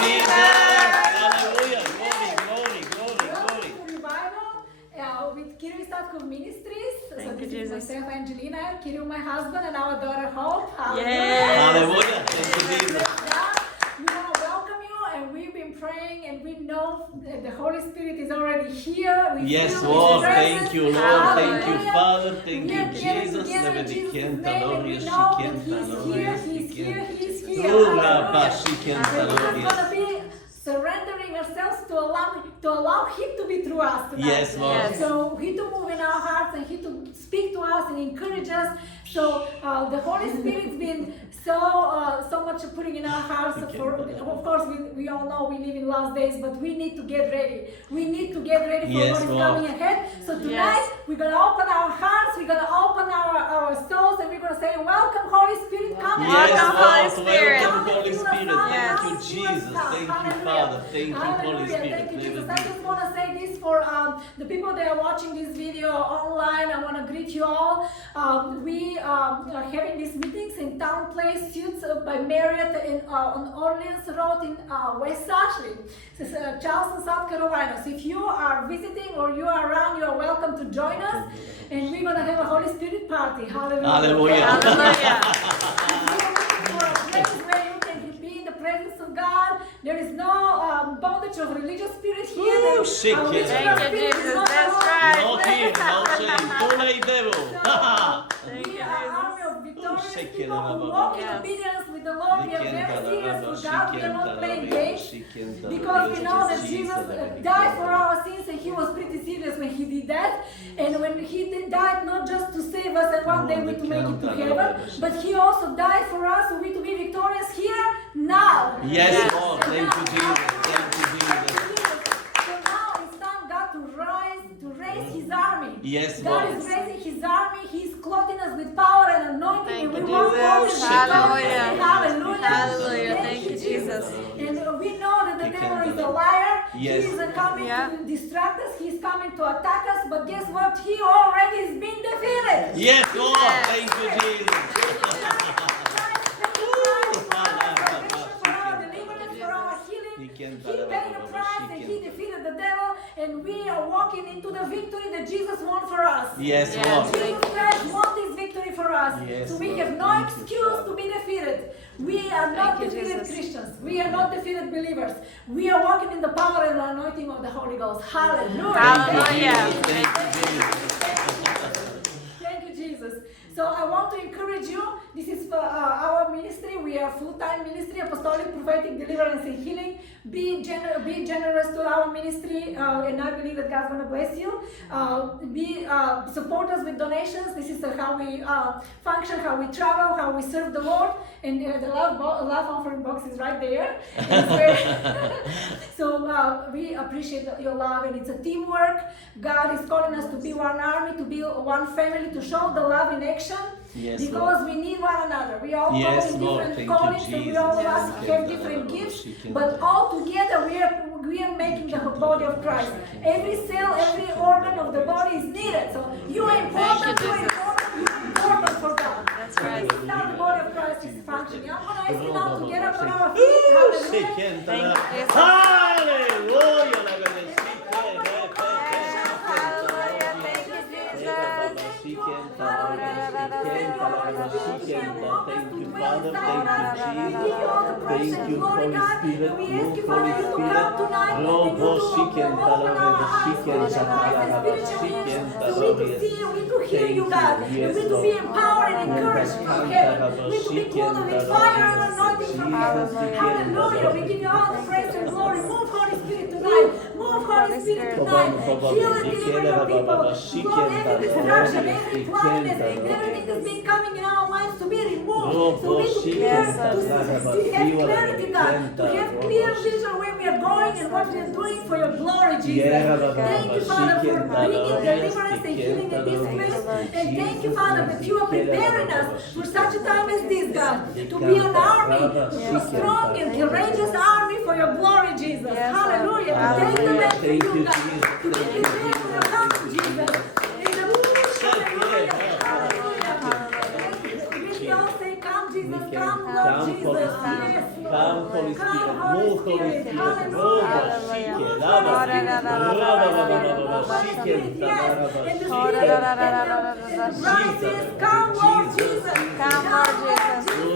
Jesus. Hallelujah. Glory. Welcome to Revival with Kirill Statkov Ministries. Thank So you, this is Jesus. myself, Angelina, Kirill, my husband, and our daughter Hope. Yes. Hallelujah. Thank you, Jesus. We want to welcome you, and we've been praying, and we know that the Holy Spirit is already here. We Yes, feel His Lord. presence. Thank you, Lord. Thank you, Hallelujah. Father. Thank We you, are gathered Jesus. together in Never Jesus' dikenta, name, and Lord. we Yes, know that shikenta, He's Lord. here, Yes, He's here, shikenta. He's here. Ura, Hallelujah. bashikenta, And we're Lord. just going to be surrendering ourselves to allow Him to be through us tonight. Yes, Lord. Yes. So He to move in our hearts and He to speak to us and encourage us. So the Holy Spirit's been so much putting in our hearts. Of course, we all know we live in last days, but we need to get ready. We need to get ready for Yes, what is Lord. coming ahead. So tonight we're gonna open our hearts, we're gonna open our souls, and we're gonna say, "Welcome, Holy Spirit, come." Yes, Welcome, Lord. Holy Spirit. Welcome, Holy Spirit. Yes. Thank you, Jesus. Thank you, Father. Thank you, Holy Hallelujah. Spirit. Thank you, Never Jesus. I dikenta. just want to say this for the people that are watching this video online. I want to greet you all. We are having these meetings in Town Place Suites by Marriott on Orleans Road in West Ashley. This is Charleston, South Carolina. So if you are visiting or you are around, you are welcome to join us. And we're going to have a Holy Spirit party. Hallelujah. Hallelujah. Hallelujah. For a place where you can be in the presence of God. There is no bondage of religious spirit here. Ooh, shit, Our yeah. original Thank you, spirit is Jesus. not That's allowed. right. No fear, no shame. Don't let devil. So, Thank we you, are an Jesus. army of victorious shake it, people who Baba. walk in Yes. obedience with the Lord. We are very serious with God. We are not playing games. Because we know that Jesus died for our sins, and He was pretty serious when He did that. And when He died not just to save us and one day we to make it to heaven, but He also died for us so we to be victorious here now. Yes, Yes. Lord. Thank you, Jesus. Thank you, Jesus. So now it's time God to raise His army. Yes, God Lord. is raising His army. He's clothing us with power and anointing. Thank And we you, want Jesus. more than Hallelujah. Hallelujah. Hallelujah. Thank you, Jesus. And we know that the devil is a liar. Yes. He is coming Yeah. to distract us. He's coming to attack us. But guess what? He already is being defeated. Yes, Lord. Yes. Thank you, Jesus. He paid the price and He defeated the devil, and we are walking into the victory that Jesus won for us. Yes, Yes. Lord. Jesus Christ won this victory for us. Yes, So we Lord. have no Thank you, excuse Father. to be defeated. We are not Thank you, defeated Jesus. Christians. We are not defeated believers. We are walking in the power and anointing of the Holy Ghost. Hallelujah. Hallelujah. Thank you, Jesus. Thank you, Jesus. So I want to encourage you. This is for our ministry. We are full-time ministry, apostolic, prophetic, deliverance, and healing. Be generous to our ministry, and I believe that God's going to bless you. Support us with donations. This is how we function, how we travel, how we serve the Lord. And the love offering box is right there. So we appreciate your love, and it's a teamwork. God is calling us to be one army, to be one family, to show the love in action. Yes, Because Lord. we need one another. We all Yes, call in Lord. different Thank you, callings, and we Jesus. all of Yes. us have different gifts, but all together we are making the body of Christ. Every cell, every organ of the body is needed. So you are important, you are Jesus. important for God. That's right. This is how the body of Christ is functioning. I'm going to ask you now to get up on our feet. Hallelujah. Thank you, Jesus. Hallelujah. Hallelujah. Thank you, Jesus. Thank you, Holy Spirit. Move, Holy Spirit. We to see you, we to hear you, God. We to be empowered and encouraged from heaven. We to be clothed with fire and anointing from heaven. Hallelujah. We give you all the praise and glory. Move, Holy Spirit, tonight. Move, Holy Spirit, tonight. Heal and deliver your people. Lord, every distraction, every blindness, everything that's been coming in our lives to be removed. So we to clear, to have clarity, God. To have clear vision where we are going and what we are doing for your glory, Jesus. Thank you, Father, for bringing deliverance and healing in this place. And thank you, Father, that you are preparing us for such a time as this, God. To be an army, to be a strong and courageous army for your glory, Jesus. Yes, Hallelujah. Lord. To take the land for Thank you, you, God. Jesus. To be prepared for your coming, Jesus. In the Hallelujah. Hallelujah. We all say, come, Jesus, come, Come, Lord Holy Jesus. Spirit. Yes, Come, Holy Spirit. Move, Holy Spirit. Move. Hallelujah. Shike, Laba. Come, Lord Jesus. Come, Lord Jesus.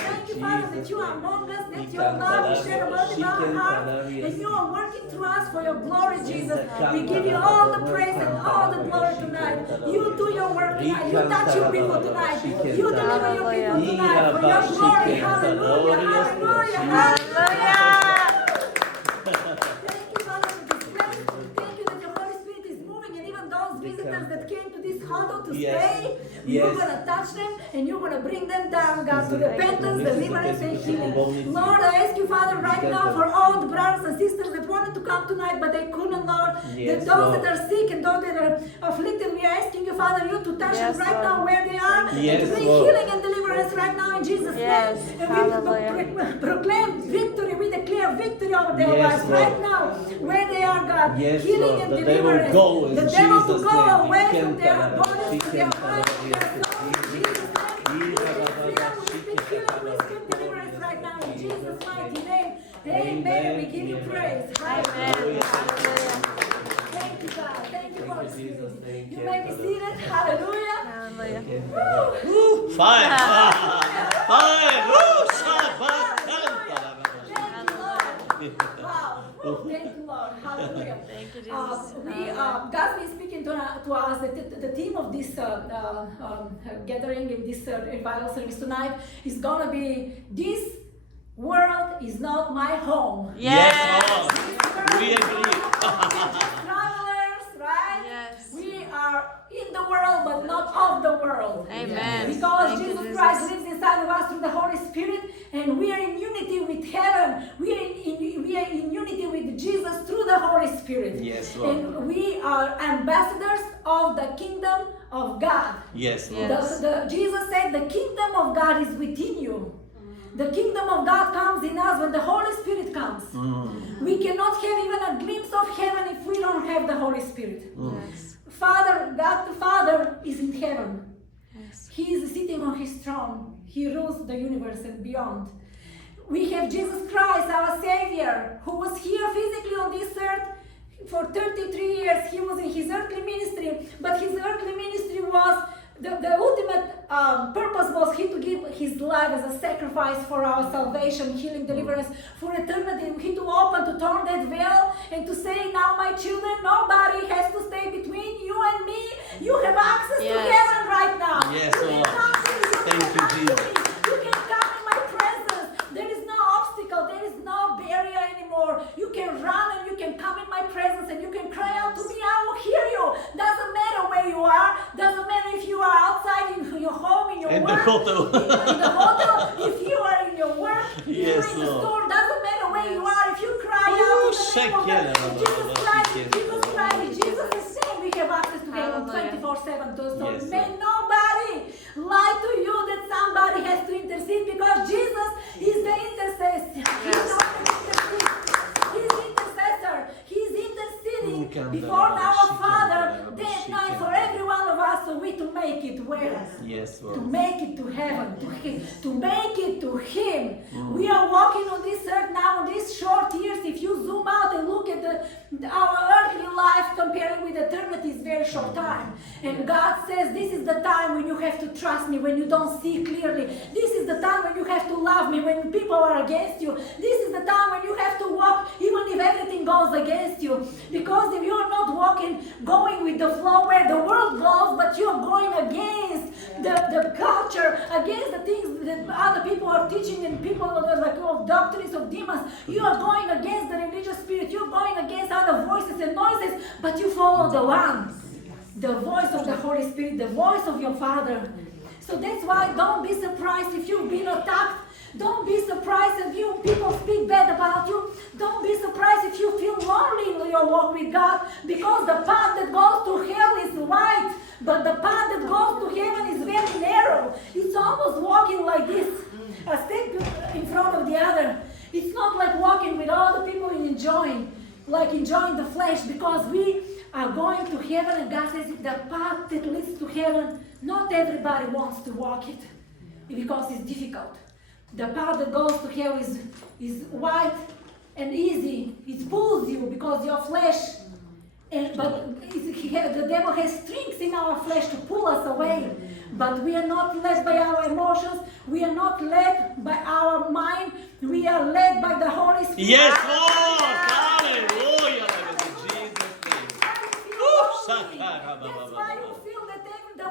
Thank you, Father, that you are among us, that your love is shed abroad in our hearts, and you are working through us for your glory, Jesus. We give you all the praise and all the glory tonight. You do your work tonight. You touch your people tonight. You deliver your people tonight for your glory. Hallelujah. Hallelujah. Hallelujah. Thank you, Father, for this place. Thank you that your Holy Spirit is moving, and even those visitors that came to this huddle to stay, you're going to touch them and you're going to bring them down, God, to repentance, deliverance, and healing. Lord, I ask you, Father, right now for all the brothers and sisters that wanted to come tonight, but they couldn't, Lord. Yes, those Lord. that are sick and those that are afflicted, we are asking you, Father, you to touch them right now where they are, and Yes, to bring Lord. healing and deliverance right now in Jesus' Yes, name. And hallelujah. we proclaim victory, we declare victory over their Yes, lives Lord. right now, where they are, God. Yes, Healing Lord. and The devil deliverance. go in The devil to Jesus' go name. away He from their can't, bodies, he to their can't, minds, to their yes, souls. In Jesus' name. We speak healing, we speak deliverance right now in Jesus' mighty name. Amen. We give you praise. Amen. Hallelujah. Hallelujah. Thank you, God. Thank you, Holy Jesus. Spirit. Thank You you. may be seated. Hallelujah. Hallelujah. Fire! Fire! Thank you, Lord. Wow. Thank you, Lord. Hallelujah. Thank you, Jesus. God's been speaking to us. The theme of this gathering in this revival service tonight is going to be this world is not my home. Yes, Yes. Lord. We agree. Travelers, right? Yes. We are in the world, but not of the world. Amen. Because Thank you, Jesus Christ Jesus. lives inside of us through the Holy Spirit, and we are in unity with heaven. We are in unity with Jesus through the Holy Spirit. Yes, Lord. And we are ambassadors of the kingdom of God. Yes, Lord. Yes. Jesus said the kingdom of God is within you. The kingdom of God comes in us when the Holy Spirit comes. We cannot have even a glimpse of heaven if we don't have the Holy Spirit. Yes. Father, God the Father is in heaven. Yes. He is sitting on his throne. He rules the universe and beyond. We have Jesus Christ, our Savior, who was here physically on this earth for 33 years. He was in his earthly ministry, but his earthly ministry was the ultimate purpose was he to give his life as a sacrifice for our salvation, healing, deliverance for eternity. He to open, to turn that veil and to say, now my children, nobody has to stay between you and me. You have access to Yes. heaven right now. Yes, You can Lord. come to me, Thank you, Jesus. You can come in my presence. There is no obstacle. There is no barrier anymore. You can run and you can come in my presence and you can cry out to me. I will hear you. Doesn't matter where you are. Doesn't matter if you are outside in your home, in your In the work. hotel. In the hotel. If you are in your work. If Yes, you're in the Lord. store. Doesn't matter where you are. If you cry out Ooh, in the name of shake Jesus Christ. it. Jesus Christ. In Jesus' name we have access to heaven Hallelujah. 24/7. So Yes, may Lord. nobody lie to you that somebody has to intercede because Jesus is the intercessor. He's not the intercessor. He's intercessor. He's interceding before our Father day and night for every one of us so we to make it where? Yes, To Lord. make it to heaven, to make it to Him. We are walking on this earth now in these short years. If you zoom out and look at our earthly life comparing with eternity, it's very short time. And God says this is the time when you have to trust me, when you don't see clearly. This is the time when you have to love me, when people are against you. This is the time when you have to walk even if everything goes against you. Because if you're not walking, going with the flow where the world goes, but you're going against the culture, against the things that other people are teaching and people like of doctrines of demons, you are going against the religious spirit, you're going against other voices and noises, but you follow the one, the voice of the Holy Spirit, the voice of your Father. So that's why don't be surprised if you've been attacked. Don't be surprised if people speak bad about you. Don't be surprised if you feel lonely in your walk with God, because the path that goes to hell is wide, but the path that goes to heaven is very narrow. It's almost walking like this, a step in front of the other. It's not like walking with all the people and enjoying the flesh, because we are going to heaven, and God says the path that leads to heaven, not everybody wants to walk it. because it's difficult. The path that goes to hell is wide and easy. It pulls you because your flesh. But the devil has strings in our flesh to pull us away. But we are not led by our emotions. We are not led by our mind. We are led by the Holy Spirit. Yes, Lord! Hallelujah! In Jesus' name. That's why you feel that the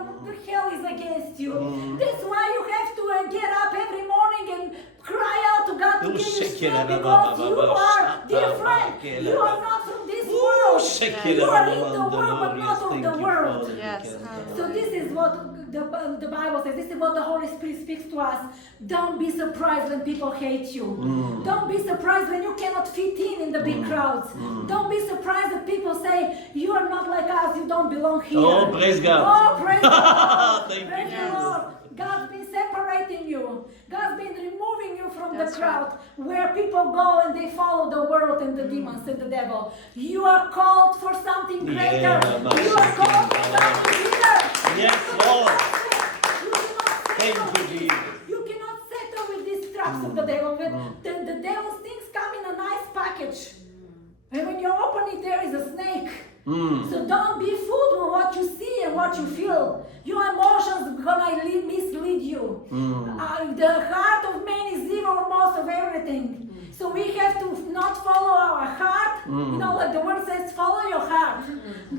hell is against you. That's why you have to get up every morning and cry out to God to give you strength, because you are different. You are not from this world. You are in the world, but not of the world. Yes. So this is what the Bible says. This is what the Holy Spirit speaks to us. Don't be surprised when people hate you. Don't be surprised when you cannot fit in the big crowds. Don't be surprised that people say, you are not like us, you don't belong here. Oh, praise God. Oh, praise the Lord. Thank you, Praise the Jesus. Lord. God's been separating you. God's been removing you from That's the crowd where people go and they follow the world and the demons and the devil. You are called for something greater. You are called for something bigger. Yes, Lord. You cannot Thank settle you, with Jesus. this. You cannot settle with these traps of the devil. The devil's things come in a nice package. And when you open it, there is a snake. So don't be fooled with what you see and what you feel. Your emotions are gonna mislead you. The heart of man is evil most of everything. So we have to not follow our heart. You know, like the word says, follow your heart.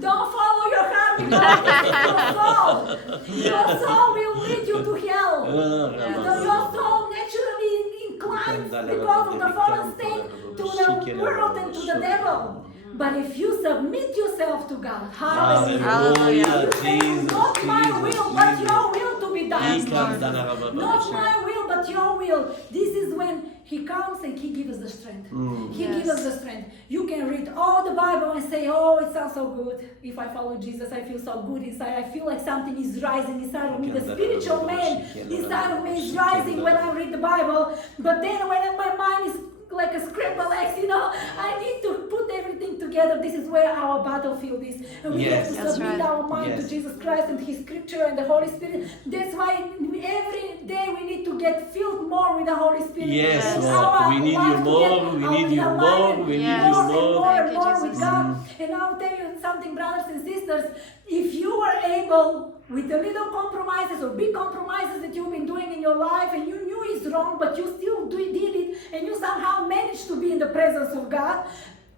Don't follow your heart because it's your soul will lead you to hell. So your soul naturally inclines because of the fallen state to the world and to the devil. But if you submit yourself to God, Hallelujah, you say, Jesus, not my Jesus, will, but Jesus. your will to be done. Lord. Not my will, but your will. This is when He comes and He gives us the strength. He gives us the strength. You can read all the Bible and say, oh, it sounds so good. If I follow Jesus, I feel so good inside. I feel like something is rising inside of me. The spiritual man inside of me is rising when I read the Bible. But then when my mind is like a scrambled eggs, you know, I need to put everything together. This is where our battlefield is. And we have to submit our mind to Jesus Christ and His scripture and the Holy Spirit. That's why every day we need to get filled more with the Holy Spirit. Yes, Lord. We need you more. We need you more. We need you more. More and more with God. And I'll tell you something, brothers and sisters. If you are able, with the little compromises or big compromises that you've been doing in your life, and you knew it's wrong, but you still did it, and you somehow managed to be in the presence of God,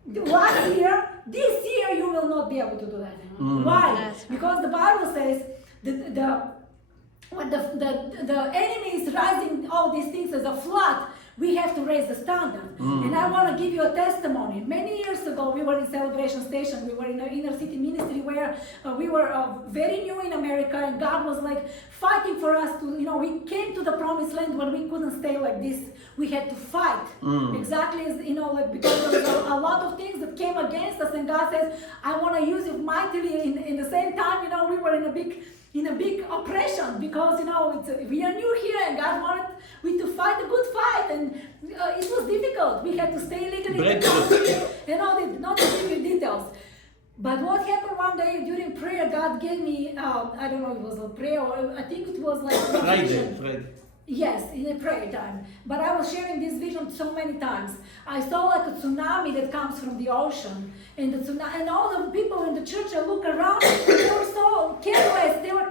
this year you will not be able to do that. Why? Yes. Because the Bible says when the enemy is rising all these things as a flood, we have to raise the standard. And I want to give you a testimony. Many years ago, we were in Celebration Station. We were in an inner city ministry where we were very new in America, and God was like fighting for us to, you know, we came to the promised land where we couldn't stay like this. We had to fight. Exactly as, you know, like, because there was a lot of things that came against us, and God says, I want to use you mightily. In the same time, you know, we were in a big oppression, because, you know, we are new here, and God wanted we to fight a good fight, and it was difficult. We had to stay legally in the country, and all the, not to give you details. But what happened one day during prayer, God gave me, I don't know if it was a prayer, or I think it was like a vision. Friday. Yes, in a prayer time. But I was sharing this vision so many times. I saw like a tsunami that comes from the ocean. And all the people in the church, I look around, they were so careless. They were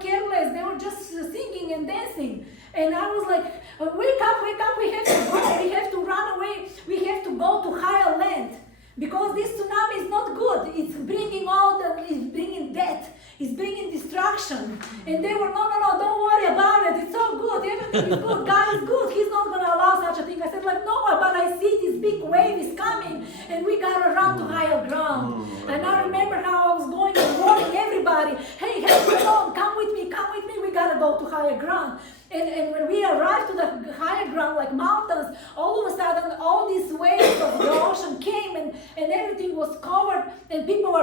just singing and dancing. And I was like, wake up, we have to go. We have to run away. We have to go to higher land. Because this tsunami is not good. It's bringing it's bringing death. It's bringing destruction. And they were, no, don't worry about it. It's all good. Everything is good. God is good. He's not going to allow such a thing. I said, like, no, but I see this big wave is coming, and we got to run to higher ground. And I remember how I was going and warning everybody, hey, come with me, we got to go to higher ground. And when we arrived to the higher ground, like mountains, all of a sudden, all these waves of the ocean came, and everything was covered, and people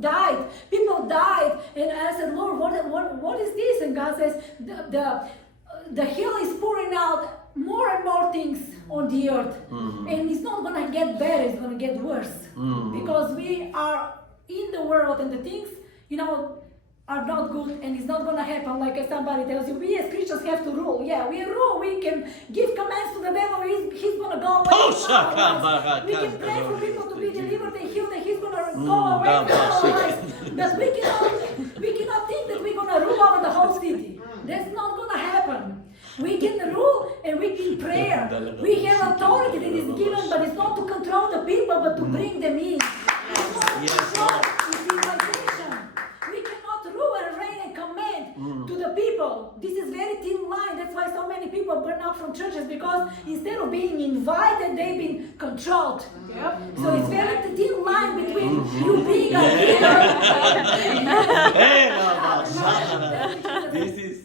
died. People died, and I said, Lord, what is this? And God says, the hill is pouring out more and more things on the earth, and it's not going to get better, it's going to get worse, because we are in the world, and the things, you know, are not good, and it's not gonna happen like somebody tells you. We as Christians have to rule. Yeah, we rule. We can give commands to the devil. He's gonna go away. Oh, from our shaka, lives. We can pray for people to be delivered and healed, and he's gonna go away from our lives. But we cannot think that we're gonna rule over the whole city. That's not gonna happen. We can rule and we can prayer. We have authority that is given, but it's not to control the people, but to bring them in. Yes, Lord. It's invitation. We cannot rule and reign and command to the people. This is very thin line. That's why so many people burn out from churches, because instead of being invited, they've been controlled. So it's very thin line between you being a leader. Hey, Lord, this is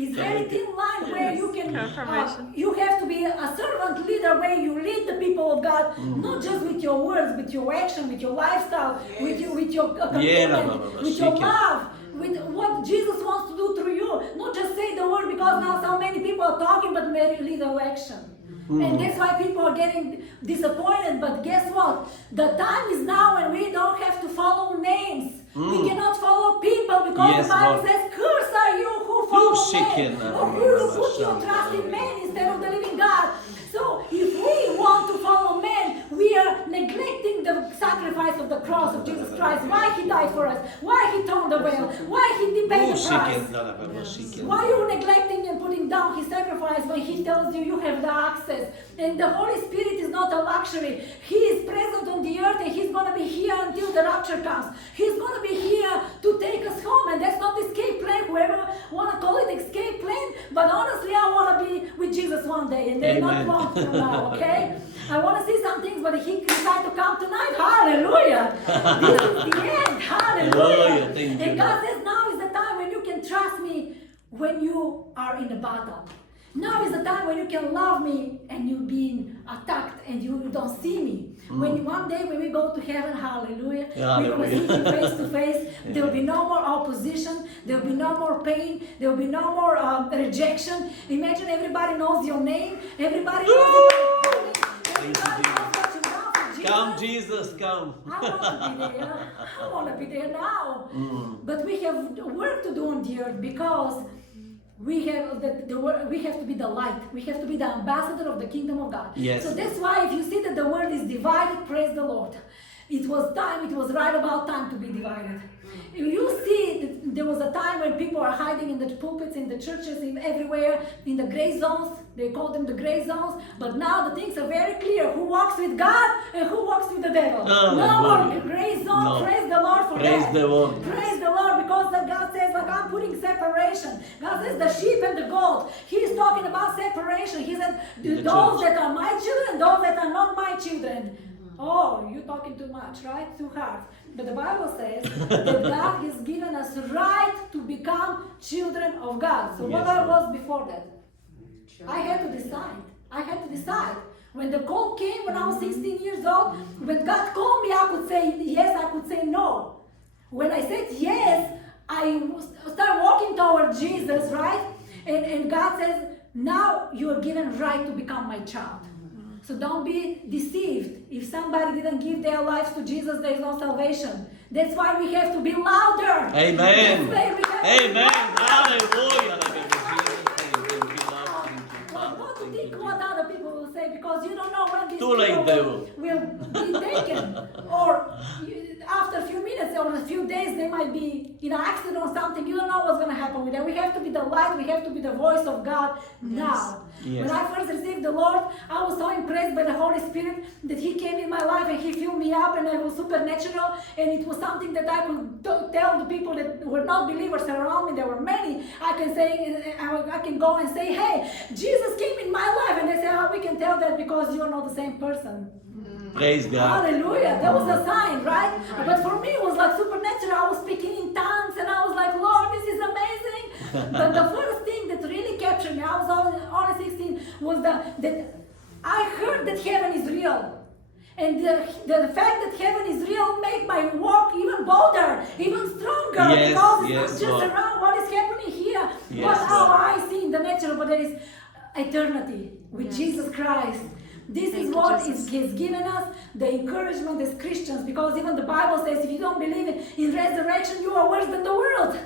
It's very thin line where you can, Confirmation. you have to be a servant leader where you lead the people of God, not just with your words, with your action, with your lifestyle, with your commitment, with your love, with what Jesus wants to do through you. Not just say the word, because now so many people are talking but very little action. And that's why people are getting disappointed. But guess what? The time is now when we don't have to follow names. We cannot follow people, because Yes, the Bible Lord. says, "Curse are you who follow shaken, men, or who you put your trust in men instead of the living God." So if we want to follow men, we are neglecting the sacrifice of the cross of Jesus Christ. Why he died for us? Why he turned the veil? Why he did pay the price? Why are you neglecting and putting down his sacrifice when he tells you you have the access? And the Holy Spirit is not a luxury. He is present on the earth, and he's going to be here until the rapture comes. He's going to be here to take us home, and that's not escape plan. Whoever want to call it escape plan, but honestly, I want to be with Jesus one day, and then not long from now, okay? I want to see some things, but he decided to come tonight. Hallelujah! This is the end. Hallelujah! Hallelujah. Thank you, And God Lord. says, now is the time when you can trust me when you are in a battle. Now is the time when you can love me and you're being attacked and you don't see me. When one day when we go to heaven, hallelujah, we're going to see him face to face. There will be no more opposition. There will be no more pain. There will be no more rejection. Imagine everybody knows your name. Everybody knows your name. Everybody knows what you've done for Jesus. Come, Jesus, come. I want to be there. I want to be there now. But we have work to do on the earth, because we have we have to be the light. We have to be the ambassador of the kingdom of God. Yes. So that's why if you see that the world is divided, praise the Lord. It was time, it was right about time to be divided. You see, that there was a time when people are hiding in the pulpits, in the churches, everywhere, in the gray zones. They call them the gray zones. But now the things are very clear. Who walks with God and who walks with the devil. No more gray zone. No. Praise the Lord for Praise that. the Lord. Praise the Lord, because God says, like, I'm putting separation. God says the sheep and the goat. He's talking about separation. He said, those that are my children, those that are not my children. Oh, you're talking too much, right? Too hard. But the Bible says that God has given us right to become children of God. So what I was before that? I had to decide. I had to decide. When the call came when I was 16 years old, when God called me, I could say yes, I could say no. When I said yes, I started walking toward Jesus, right? And God says, now you are given right to become my child. So don't be deceived. If somebody didn't give their lives to Jesus, there is no salvation. That's why we have to be louder. Amen. That's why we have to be Amen. louder. Hallelujah. Not to think what other people will say, because you don't know when these Too late, people devil. will be taken. Or after a few minutes or a few days, they might be in an accident or something. You don't know what's going to happen with them. We have to be the light. We have to be the voice of God now. Yes. When I first received the Lord, I was so impressed by the Holy Spirit that He came in my life and He filled me up, and it was supernatural. And it was something that I could tell the people that were not believers around me. There were many. I can say, I can go and say, hey, Jesus came in my life. And they say, oh, we can tell that because you're not the same person. Praise God. Hallelujah. That was a sign, right? But for me, it was like supernatural. I was speaking in tongues and I was like, Lord, this is amazing. But the first thing that really captured me, I was only 16, was that I heard that heaven is real. And the fact that heaven is real made my walk even bolder, even stronger. Yes, because it's yes, not just Lord. around what is happening here, Yes, what our Lord. eyes see in the natural, but there is eternity with Jesus Christ. This is what He's given us, the encouragement as Christians, because even the Bible says if you don't believe in resurrection, you are worse than the world.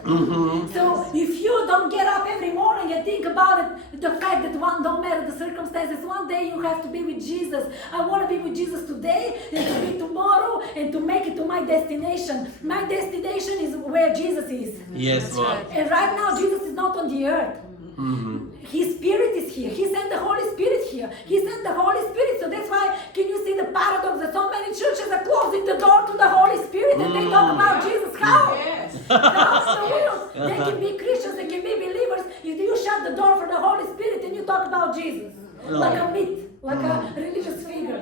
So if you don't get up every morning and think about it, the fact that don't matter the circumstances, one day you have to be with Jesus. I want to be with Jesus today and to be tomorrow and to make it to my destination. My destination is where Jesus is. Yes, Lord. And right now Jesus is not on the earth. His Spirit is here. He sent the Holy Spirit here. He sent the Holy Spirit. So that's why, can you see the paradox that so many churches are closing the door to the Holy Spirit and they talk about Jesus? How? How's the will? They can be Christians, they can be believers. If you shut the door for the Holy Spirit and you talk about Jesus, like a myth, like a religious figure,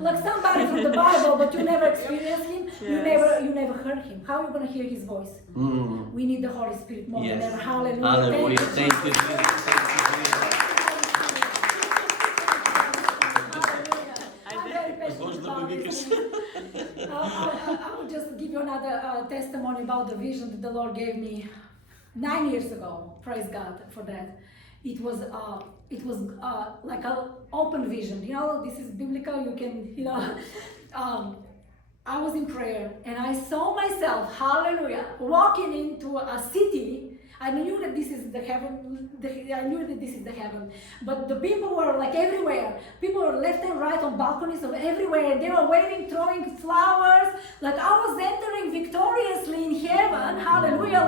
like somebody from the Bible, but you never experienced him, you never heard him. How are you going to hear his voice? We need the Holy Spirit more than ever. Hallelujah. Hallelujah. Thank you, Jesus. I'm very passionate about this. I will just give you another testimony about the vision that the Lord gave me 9 years ago. Praise God for that. It was like an open vision. You know, this is biblical. You can, I was in prayer and I saw myself, hallelujah, walking into a city. I knew that this is the heaven. I knew that this is the heaven. But the people were like everywhere. People were left and right on balconies of everywhere. They were waving, throwing flowers. Like I was entering victoriously in heaven. Hallelujah.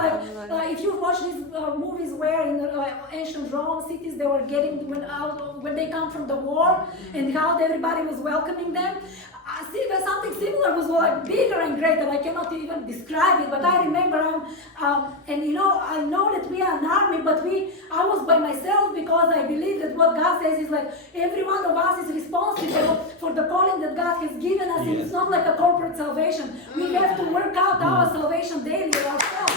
Like if you watch these movies where in ancient Rome cities they were getting when they come from the war and how everybody was welcoming them. I see that something similar was like bigger and greater. I cannot even describe it, but I remember, and you know, I know that we are an army, but I was by myself because I believe that what God says is like every one of us is responsible for the calling that God has given us. And it's not like a corporate salvation. We have to work out our salvation daily ourselves.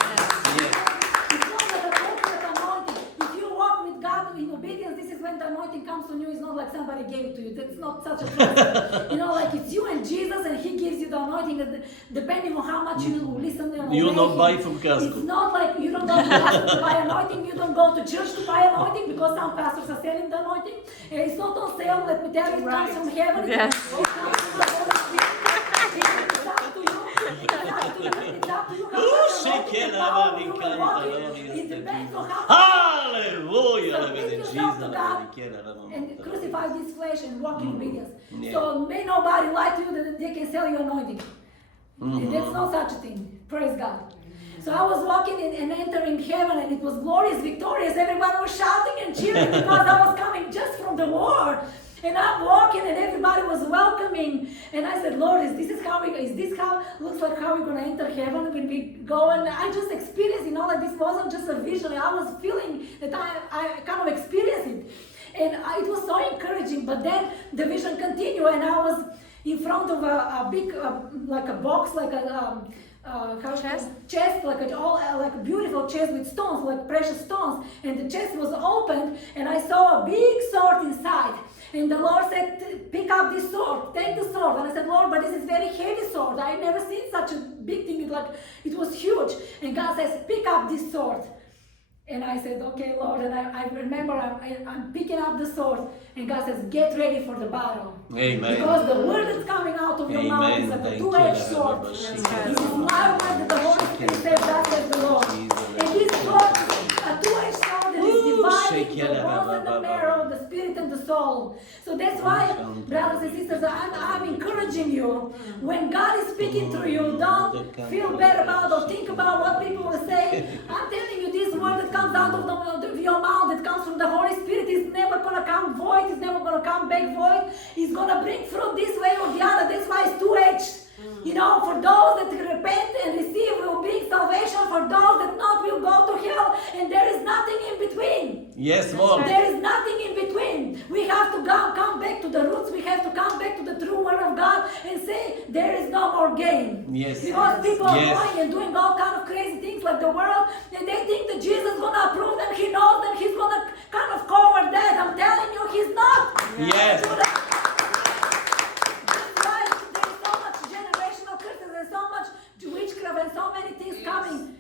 It's not like a corporate anointing. If you walk with God in obedience, this is when the anointing comes on you. It's not like somebody gave it to you. That's not such a process. You know, like it's you and Jesus, and He gives you the anointing. Depending on how much you listen and obey. You not buy from Costco. It's not like you don't go to Costco to buy anointing. You don't go to church to buy anointing because some pastors are selling the anointing. It's not on sale. Let me tell you, it comes from heaven. Yes. It comes from the Holy Spirit. It's up to you. It's up to you. How much anointing power you will walk in. It depends on how. Hallelujah. Submit yourself to God and crucify this flesh and walk in obedience. So may nobody lie to you that they can sell you anointing. That's no such a thing. Praise God. So I was walking in and entering heaven, and it was glorious, victorious. Everybody was shouting and cheering because I was coming just from the war. And I'm walking, and everybody was welcoming. And I said, Lord, is this how looks like how we're going to enter heaven when we go? And I just experienced, like this wasn't just a vision. I was feeling that I kind of experienced it. And it was so encouraging. But then the vision continued, and I was in front of a big, like a box, like a chest, like a beautiful chest with stones, like precious stones. And the chest was opened, and I saw a big sword inside. And the Lord said, pick up this sword, take the sword. And I said, Lord, but this is very heavy sword. I've never seen such a big thing. It was huge. And God says, pick up this sword. And I said, okay, Lord. And I remember I'm picking up the sword. And God says, get ready for the battle. Amen. Because the word that's coming out of your mouth is like a two-edged sword. This is my word that the Holy Spirit says, that says the Lord. And this sword is a two-edged sword that is dividing the bones and the marrow, the spirit and the soul. So that's why, brothers and sisters, I'm encouraging you. When God is speaking through you, don't feel bad about or think about what people will say. I'm telling you, this word that comes out of your mouth, that comes from the Holy Spirit, is never going to come void. It's never going to come back void. It's going to bring fruit this way or the other. That's why it's two-edged. For those that repent and receive will bring salvation. For those that not will go to hell. And there is nothing in between. Yes, Lord. There is nothing in between. We have to come back to the roots. We have to come back to the true word of God and say there is no more game. Yes. Because people are going and doing all kind of crazy things like the world, and they think that Jesus is going to approve them. He knows them. He's going to kind of cover that. I'm telling you, He's not. Yes. That's why there's so much generational curses and so much witchcraft and so many things coming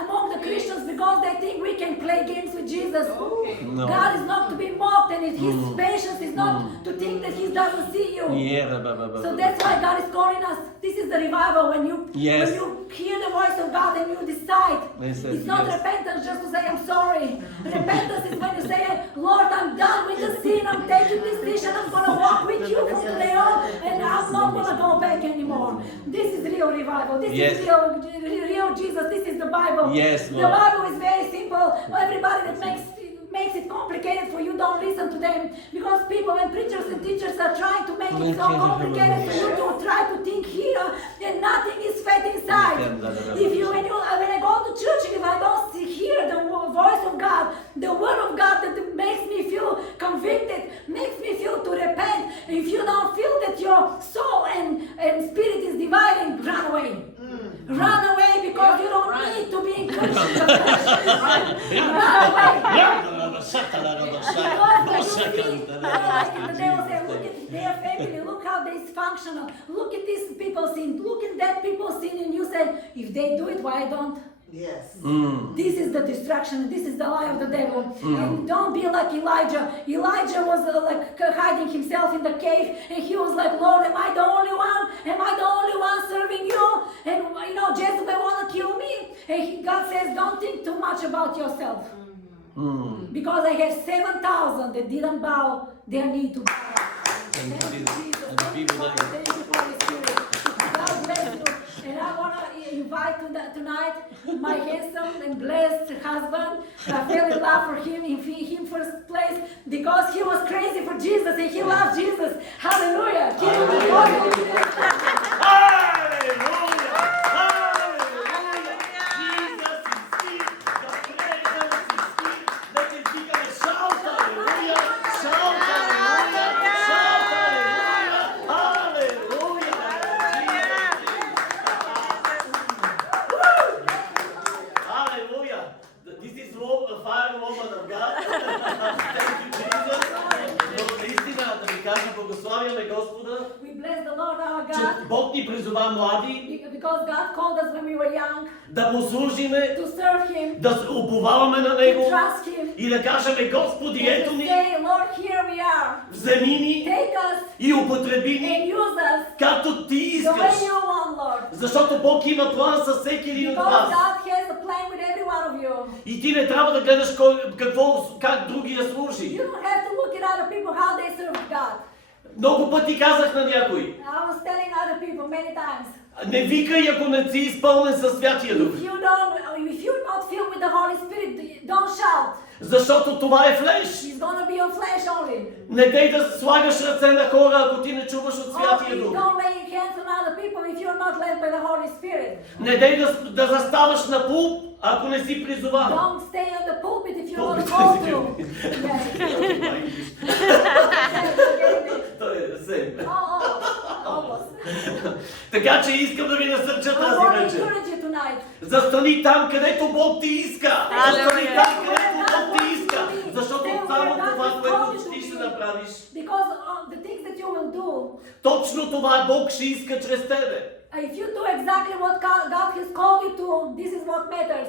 among the Christians because they think we can play games with Jesus. No. God is not to be mocked, and His patience is not to think that He's doesn't see you. Yeah, So that's why God is calling us. This is the revival when you Yes. when you hear the voice of God and you decide. Listen, It's not yes. repentance just to say I'm sorry. Repentance is when you say, Lord, I'm done with the sin. I'm taking this decision. I'm gonna walk with you from today on, and I'm not gonna go back anymore. This is real revival. This Yes. is real Jesus. This is the Bible. Yes, The Lord. Bible is very simple. Everybody that makes it complicated for you, don't listen to them, because people and preachers and teachers are trying to make it so complicated for you to try to think here and nothing is fed inside. When I go to church, if I don't hear the voice of God, the word of God that makes me feel convicted, makes me feel to repent, if you don't feel that your soul and spirit is dividing, run away. Run away, because you don't need to be encouraged. Run away. Look at their family, look how they dysfunctional. Look at these people sin, look at that people sin, and you say, if they do it, why I don't? Yes. This is the destruction, this is the lie of the devil. And don't be like Elijah. Elijah was like hiding himself in the cave, and he was like, Lord, am I the only one? Am I the only one serving you? And Jezebel want to kill me. And God says, don't think too much about yourself. Because I have 7,000 that didn't bow their knee to God. Thank you, Jesus. Thank you, Father. Thank you, Holy Spirit. God bless you. And I want to invite tonight my handsome and blessed husband. I fell in love for him in him first place because he was crazy for Jesus and he loved Jesus. Hallelujah. We bless the Lord our God. Бог ни призова млади Because God called us when we were young да му служиме, to serve Him, да се уповаваме на to Него trust Him, и да кажем, Господи, and ето to ни, say, Lord, here we are. вземи ни Take us и употреби ни, and use us както Ти the way искаш. you want, Lord. Защото Бог има план със всеки един от Because вас. God has a plan with every one of you. И ти не трябва да гледаш как другия служи. You don't have to look at other people how they serve God. Много пъти казах на някой, I was telling other people many times. не викай, ако не си изпълнен със Святия Дух. If you're not filled with the Holy Spirit, don't shout. Защото това е флеш. He's gonna be your flesh only. Не дей да слагаш ръце на хора, ако ти не чуваш от Святия Please Дух. don't lay hands on other people if you're not led by the Holy Spirit. Не дей да заставаш на пулп, ако не си призован. Don't stay on the pulpit if you're not called to. Той е сем. Almost. Така че искам да ви насърча I тази want to вечер. encourage you tonight. Застани там, където Бог ти иска. Застани Алелуя. там, където Бог ти иска. Защото само това, което ти ще направиш, Because the things that you will do, точно това Бог ще иска чрез тебе. if you do exactly what God has called you to, this is what matters.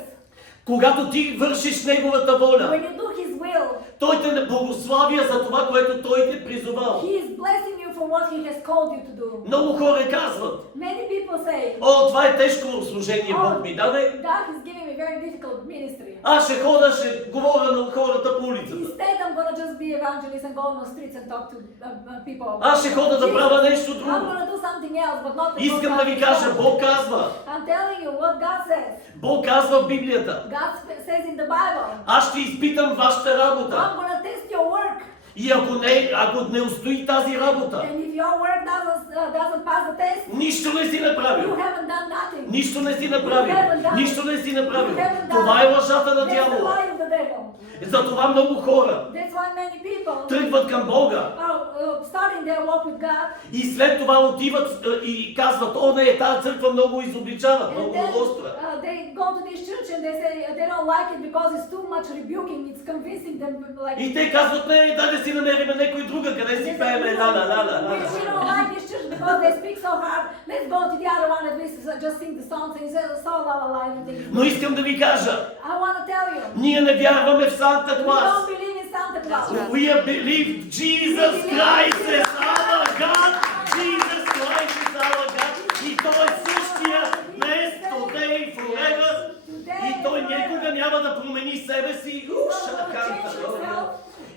Когато ти вършиш Неговата воля, When you do His will, Той те благославя за това, което Той те призовал. He is blessing you for what He has called you to do. Много хора казват, Many people say, о, това е тежко служение, Бог ми даде. God is giving me very difficult ministry. Аз ще хода, ще говоря на хората по улицата. Instead, I'm gonna just be evangelist and go on the streets and talk to people. Аз ще хода да правя нещо I'm друго. gonna do something else, but not the Искам God да ви has кажа, told me. Бог казва. I'm telling you what God says. Бог казва в Библията. God says in the Bible, Аз ще изпитам вашата работа. I'm gonna test your work. И ако не устои тази работа, And if your work doesn't pass the test, нищо не си направил. you haven't done nothing. Нищо не си направил. Нищо не си направил. You haven't done Това е лъжата на That's the дявола. lie of the devil. Затова много хора That's why many people тръгват към Бога are starting their walk with God. и след това отиват и казват, о не, тази църква много изобличава, And много then остра. they go to this church and they say they don't like it because it's too much rebuking. It's convincing them like. И те казват, не, дай да си намериме някой друга, къде си пееме, ла. We don't like this church because they speak so hard. Let's go to the other one and we just sing the songs and say so la. Но искам да ви кажа, I want to tell you. ние не вярваме в Санта We Клас. don't believe in Santa Claus. We have believed Jesus Christ is our God. Jesus Christ is our God. И Той е същия днес, today, forever. И Той никога няма да промени себе си.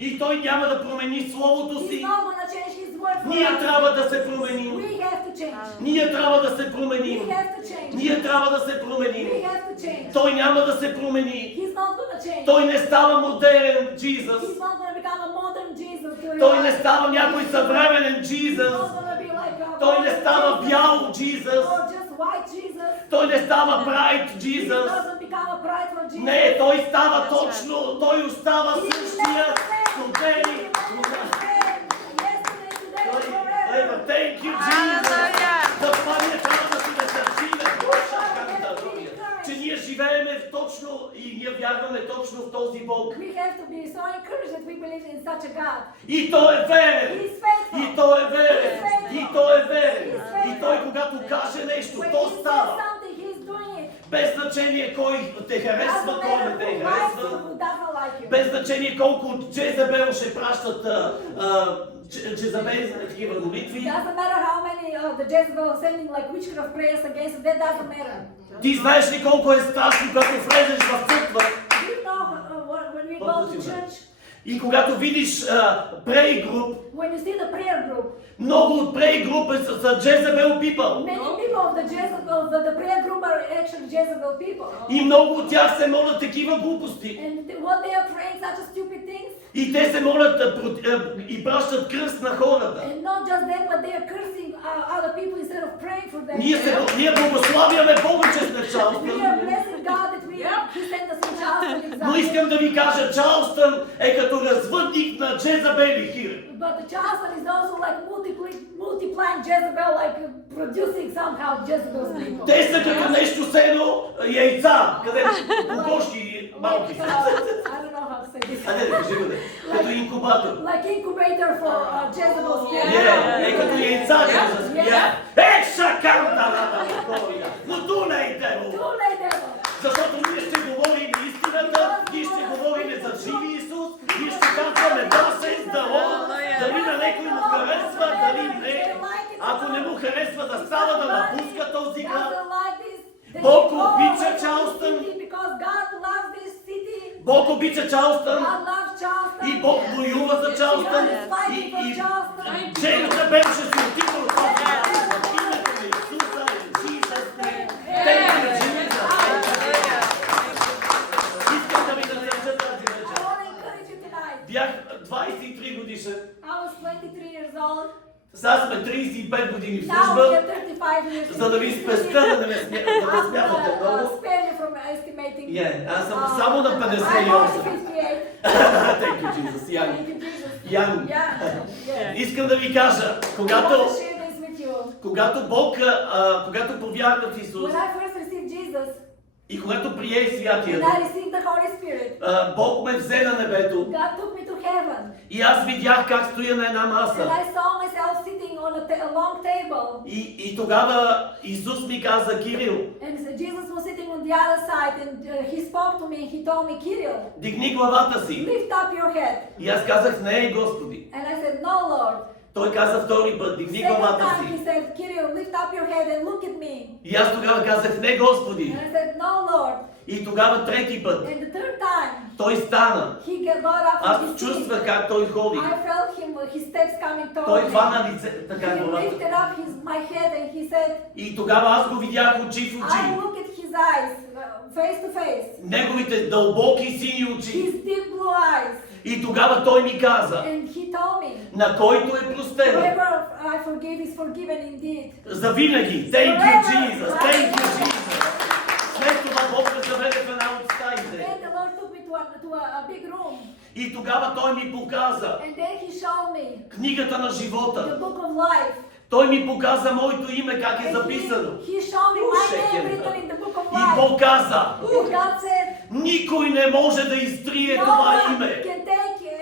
И Той няма да промени Словото He's си. not gonna change his word for Ние us. трябва да се променим. We have to change. Ние трябва да се We променим. have to change. Ние трябва да се променим. We have to change. Той няма да се промени. He's not gonna change. Той не става модерен He's Джизъс. not gonna become a modern Jesus. to Той your не life. става някой съвременен He's Джизъс. not gonna be like a Той не modern става Jesus бял Джизъс. or just white Jesus. Той не става брайт He Джизъс. doesn't become a bride for Jesus. Не, той става точно. Той остава He същия. Today. Yesterday, today, and forever. Thank you, Jesus. Hallelujah. Затова ние трябва да си насърчиме душа, че ние живееме точно и ние вярваме точно в този Бог. We have to be so encouraged that we believe in such a God. И Той е верен. He's faithful. И Той е верен. И Той е верен. И Той, когато каже нещо, When то he says става. something, he's doing it. Без значение кой те харесва, Doesn't кой не matter те who likes you, харесва. who doesn't like you. Без значение колко Джезабел ще пращат Джезабел такива молитви. Doesn't matter how many the Jezebel is sending like witchcraft prayers against it. That doesn't matter. Ти знаеш ли колко е страшно, когато влезеш в църква Do you know when we go to church, и когато видиш pray group, when you see the prayer group, много от pray group е за Jezebel people. many people of the Jezebel, the prayer group are actually Jezebel people. И много от тях се молят такива глупости. And what they are praying, such a stupid things. И те се молят и пращат кръст на хората. And not just them, but they are cursing other people instead of praying for them. Ние благославяме Бога, че сме We Чарлстън. are blessing God that He sent us in Charleston Но example. искам да ви кажа, Чарлстън е като развъдник на Джезабели хир. But the Charleston is also like multiplying Jezebel, like producing somehow Jezebel's people. Те са като нещо сено яйца, където кокошки малки. I don't know how to say this. Айде да кажи го, като инкубатор. Like incubator for Jezebel's people. Е като яйца, като за спия. Шаканта на Богоя! Но ту не е дело! Too late, devil. Защото ние ще говорим истината, ние ще говорим за живи Исус, ние ще казваме да се здраво, дали на някой му харесва, дали не. Ако не му харесва да става да напуска този град. Doesn't like this. They Бог should go обича away from Чарлстън. this city because God loves this city. Бог обича Чарлстън God loves Charleston. и Бог воюва за Чарлстън. God is fighting for И Charleston. Джеймса беше си отива от този град в името на Исуса, Jesus name. Thank you, Jesus. Искам да ви насърча тази I вечер. want to encourage you tonight. Бях 23 годишен. I was 23 years old. Сега сме 35 години в Now we служба, are 35 years. за да ви спестя да не смятате много. Spare you from estimating. Аз съм само на I'm 58. only 58. Thank you, Jesus. Young. Thank you, Jesus. Young. Yeah. Искам да ви кажа, I want когато to share this with you. когато Бог, когато повярвах в Исус When I first received Jesus и когато прие Святия and Дух, I received the Holy Spirit, Бог ме взе на небето God took me to heaven. и аз видях как стоя на една And маса. I saw myself sitting on a long table. И тогава Исус ми каза, Кирил, And Jesus was sitting on the other side and he spoke to me and he told me, Kirill, дигни главата си. lift up your head. И аз казах, не, Господи. And I said, no, Lord. Той каза втори път, дигни Second главата time he си. said, Kirill, lift up your head and look at me. И аз тогава казах, не, Господи. And I said, no, Lord. И тогава трети път, And the third time, той стана. he got up Аз from his seat. чувствах как той ходи. I felt him, his steps coming towards Той me. хвана лице, така He главата. lifted up my head and he said, И тогава аз го видях очи в I очи. look at his eyes, face to face. Неговите дълбоки сини очи. His deep blue eyes. И тогава той ми каза, And he told me, на който е простено. whoever I forgive is forgiven indeed. За винаги. Thank you, Jesus. Thank you, Jesus. След това Бог ме заведе в една от стаите. Then the Lord took me to a big room. И тогава той ми показа And then he showed me книгата на the живота. book of life. Той ми показа моето име, как е And записано. he showed me my name written in the book of И life. Бог каза, And God said, никой не може да изтрие no това one име. can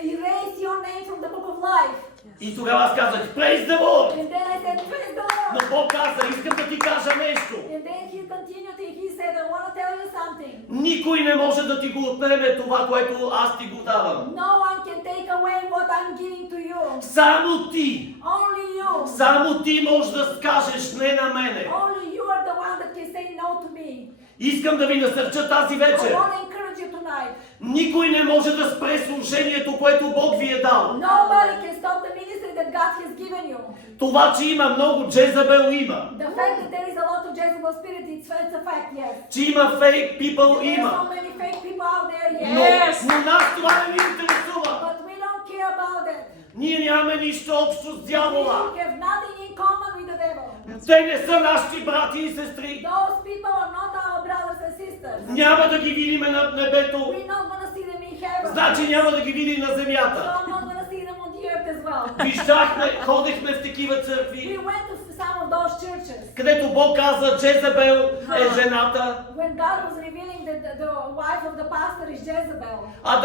erase your name from the book of life. И тогава аз казах, praise the Lord. And then I said, praise the Но Lord. Бог каза, искам да ти кажа нещо. And then he continued and he said I want to tell you something. Никой не може да ти го отнеме това, което аз ти го давам. No one can take away what I'm giving to you. Само ти. Only you. Само ти можеш да скажеш не на мене. Only you are the one that can say no to me. Искам да ви насърча тази I вечер. want to encourage you tonight. Никой не може да спре служението, което Бог ви е дал. Nobody can stop the ministry that God has given you. Това, че има много Джезабел има. The fact that there is a lot of Jezebel spirit, it's a fact, yes. Че има fake people There are има. so many fake people out there, Но, yes. но нас това не ни интересува. But we don't care about it. Ние нямаме нищо общо с We дявола. have nothing in common with the devil. Те не са наши брати и сестри. Those people are not our brothers and sisters. Няма да ги видим на небето. We're not going to see them in heaven. Значи няма да ги видим на So земята. I'm not going to see them on the earth as well. Виждахме, ходихме в такива We църкви, went to some of those churches. където Бог каза, Джезабел е жената, When God was revealing that the wife of the pastor is Jezebel. а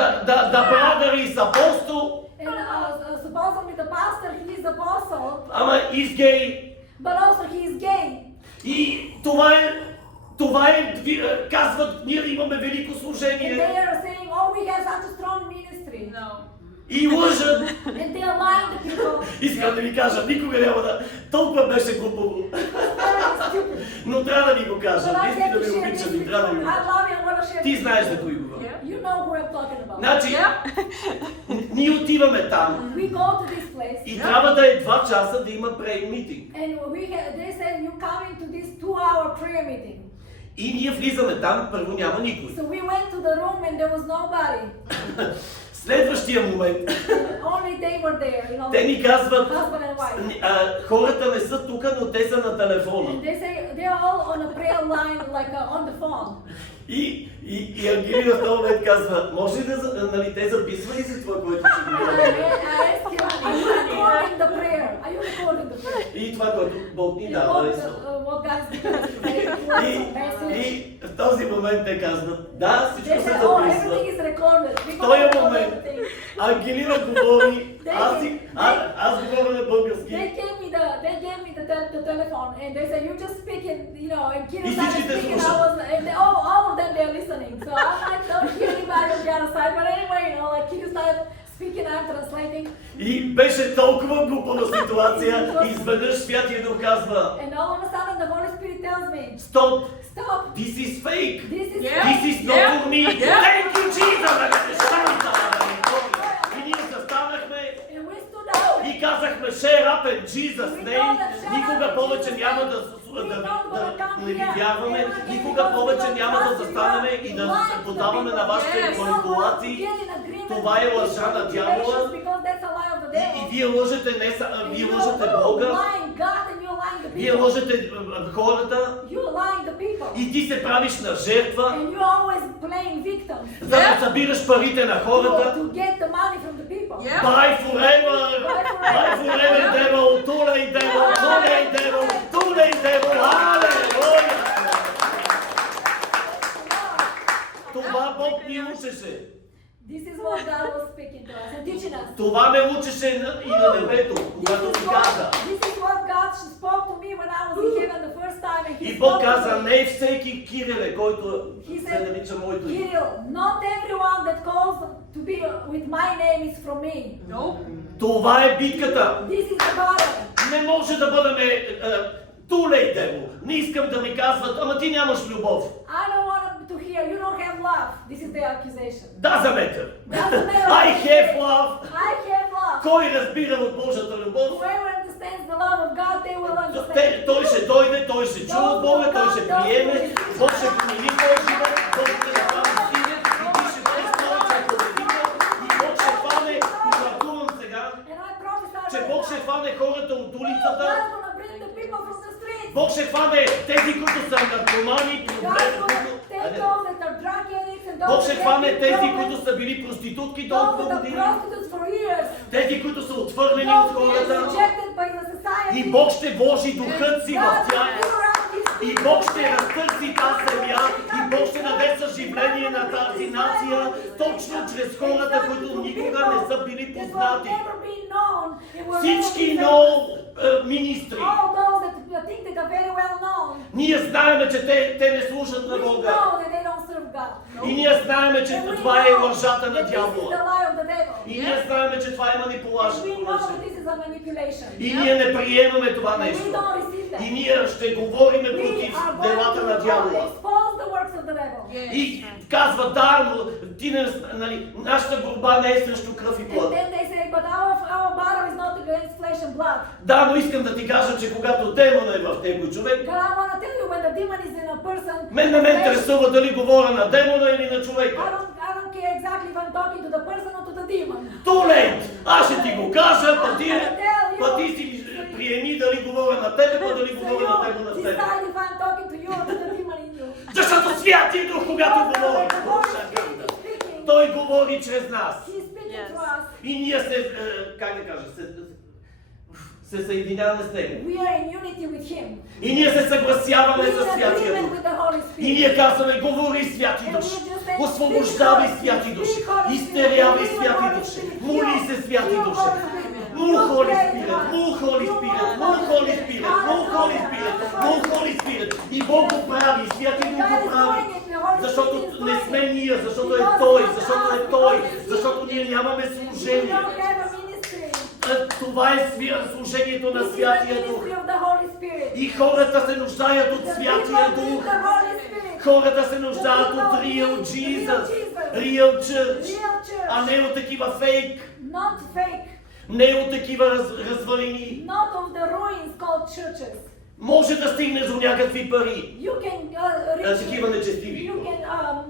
да brother is apostle, And supposedly the pastor, he is apostle, ама is gay. but also he is gay. И това е, казват, ние имаме велико And служение. they are saying, oh, we have such a strong ministry. И лъжат. And they are lying to people. Искам да ви кажа, никога няма да... Толкова беше глупаво. Very stupid. Но трябва да ви го кажа. But I Искам have да to ви share this обичам with и трябва да ви you. го I кажа. love you, I want to share Ти this знаеш with за you. кои говоря. You know who I'm talking about. Значи, ние отиваме там We go to this place. и трябва да е 2 часа да има prayer meeting. And they said, you come into this 2-hour prayer meeting. И ние влизаме там, първо няма никой. So we went to the room and there was nobody. Следващия момент, Only they were there, you know. те ни казват, Husband and wife. хората не са тук, но те са на телефона. And they say they're all on a prayer line, like on the phone. И Ангелина в този момент казва, може ли да, нали, те записва ли се това, което си And I говорим? asked him, are you recording the prayer? Are you recording the prayer? И това, което Бог ни And дава. what God's given us today, words И, of message. и в този момент те казват, да, They всичко се said, oh, записва. everything is recorded. We В got този to record момент everything. Ангелина говори, аз говоря на They български. gave me the telephone and they said, you just speak it, you know, and Kira И started всички те speaking, слушат. and all of them, they're listening. So I don't hear anybody on the other side, but anyway, you know, like Kira started speaking, I'm translating. И беше толкова глупава ситуация, и изведнъж Святия Дух казва, And all of a sudden the Holy Spirit tells me, стоп, stop, this is fake. this is This is not for me. Thank you, Jesus! И ние застанахме And we stood up. и казахме, share up in Jesus' name. Никога повече няма да не ви вярваме, никога повече няма да застанеме и да се подаваме на вашите манипулации. Това е лъжа на дявола. И вие лъжете вие лъжете Бога, вие лъжете хората и ти се правиш на жертва, за да събираш парите на хората. Buy forever! Buy forever, devil! Too late, devil! Too late, devil! Too late, devil! Халелуя! Това Бог ни учеше. This is what God was speaking to us and teaching us. Това ме учеше и на небето, когато ти каза. This is what God spoke to me when I was in heaven the first time. And he И Бог spoke to каза, me. не всеки Кириле, който He се said, нарича моето име. Kirill, not everyone that calls to be with my name is from me. Това е битката. This is the battle. Не може да бъдем too late, devil. Не искам да ми казват, ама ти нямаш любов. I don't want to hear you don't have love. This is the accusation. Doesn't matter. Doesn't matter. I have love. I have love. Кой разбира от Божията любов? Whoever understands the love of God, they will understand. Той ще дойде, той ще чува Бога, той ще приеме, Бог ще промени твоя живот, Бог ще направи силен и ти ще бъдеш повече победител и Бог ще фане, и ръкувам сега, And I prophesy че right Бог now, ще фане хората от улицата, God's gonna bring the people from the streets. Бог ще фане тези, които са наркомани, God's проблеми, gonna take those that are drug addicts and Бог those ще that хване have тези, problems, които са били проститутки those толкова that are години, prostitutes for years, тези, които са отвърлени those от being хората, rejected by the society. и Бог ще вложи духът си в God тях. will figure out these И people. Бог ще разтърси тази земя и Бог ще даде съживление на тази нация, точно чрез хората, които никога не са били That will познати. never be known. It will Всички never be много министри. All those that think that are very well known. Ние знаем, че че те не служат на We Бога. know that they don't serve God. И ние знаем, че And we това е know лъжата that на this is the дявола. lie of the devil. И ние знаем, че това е And манипулация. we know that this is a manipulation. И ние не приемаме това And we нещо. don't receive that. И ние ще говориме We против are going делата на to дявола. expose the works of the devil. И казва, да, но ти не, нали, нашата борба не е срещу кръв и And плът. then they say, but our battle is not against flesh and blood. Да, но искам да ти кажа, че когато демона е в него човек, God, I want to tell you, when the demon is in a person, мен не ме интересува дали говоря на демона или на I човека. don't care exactly if I'm talking to the person or to the demon. Too late! Аз ще ти го кажа, па ти си приеми дали говоря на тебе, па дали So говоря на демона you в тебе. decide if I'm talking to you or to the demon in you. Защото Святия Дух, когато говори, The Holy Spirit is speaking. Той говори чрез нас. He's speaking Yes. to us. И ние се, как да кажа, се съединяваме с Него. We are in unity with Him. И ние се съгласяваме We're с in Святия agreement Дух. with the Holy И Spirit. ние казваме, говори Святи Душ, освобождавай Святи Душ, изтерявай Святи Душ, моли се Святи Душ. Move Holy Spirit, move Holy Spirit, move Holy Spirit, move Holy Spirit, move Holy Spirit. И Бог го прави, Святи Дух го прави. Защото не сме ние, защото е Той, защото е Той, защото ние нямаме We служение. don't have a ministry. Това е служението на This is the Святия Дух. ministry of the Holy Spirit. И хората се нуждаят от The Святия people need Дух. the Holy Spirit. Хората се нуждаят от Real Jesus, Real Church, Real church. а не от такива фейк, Not fake. не от такива развалини. Not of the ruins called churches. Може да стигнеш до някакви пари, You can reach. такива нечестиви,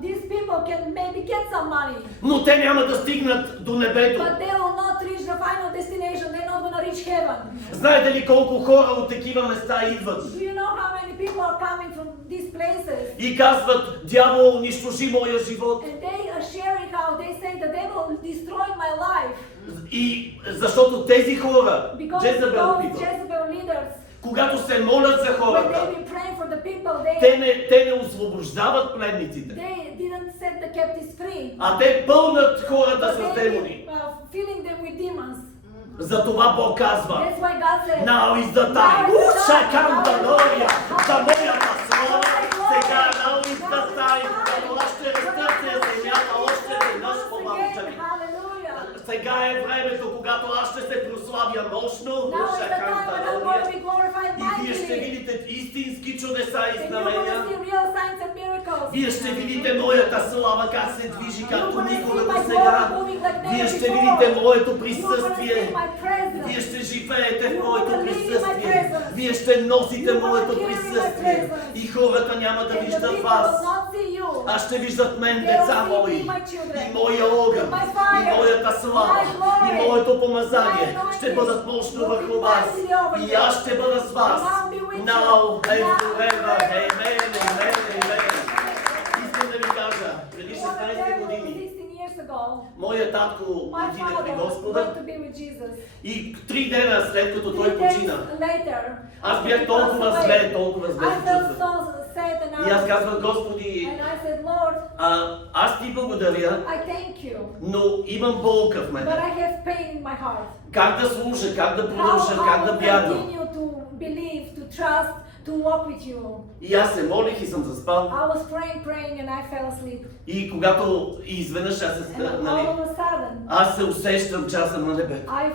These people can maybe get some money, но те няма да стигнат до небето. but they will not reach the final destination. They're not gonna reach heaven. Знаете ли колко хора от такива места идват Do you know how many people are coming from these places? и казват, дявол унищожи моя живот? And they are sharing how they say the devil destroyed my life И защото тези хора, because Jezebel those people, Jezebel leaders, когато се молят за when хората, they've been praying for the people, те не освобождават пленниците, they didn't set the captives free. а те пълнат хората But с they've демони. been filling them with demons. Затова Бог казва, That's why God said, now is the time. Now is the time. Шакам Галория, за моята слава. Сега now is the time. Като аз ще разтърся земята още веднъж по-малчани. Hallelujah. Сега е времето, когато аз ще се прославя мощно. Now is the Шакам time when I'm going to Галория. be glorified И вие ще mightily. видите истински чудеса и And you're going знамения. to see real signs and miracles. Вие ще видите моята слава как се движи, както You're going to никога see до my сега. glory moving like never Вие ще before. видите моето You're going to присъствие. see my presence. Вие ще живеете в You're моето gonna live in my присъствие. presence. Вие ще носите You're gonna моето carry my присъствие. presence. И хората няма да And the виждат people вас. will not see you. А ще виждат мен, They деца will see мои. me, my children. И моя огън. My fire. И моята слава. My glory. И моето помазание. My anointing. Ще бъдат мощно Will be върху вас. mightily over И you. аз ще бъда с вас. And I'll be with you. Now and Now forever. and Amen, amen, amen. Искам да ви кажа, преди I want to 16 tell you, години, 16 years ago, моят татко my отиде при father Господа went to be with Jesus. и 3 дена след като 3 той days почина, later, аз бях he толкова passed зле, away. толкова зле I се felt чувствах. so sad and И аз казвах, Господи, and I said, Lord, аз ти благодаря, I thank you, но имам болка в but мен. I have pain in my heart. Как да служа, как да How продължа, как да I бягам. continue to believe, to trust, to walk with you. И аз се молих и съм заспал. I was praying and I fell asleep. И когато изведнъж аз се, And all нали, of a sudden, аз се усещам, че аз съм на небето. I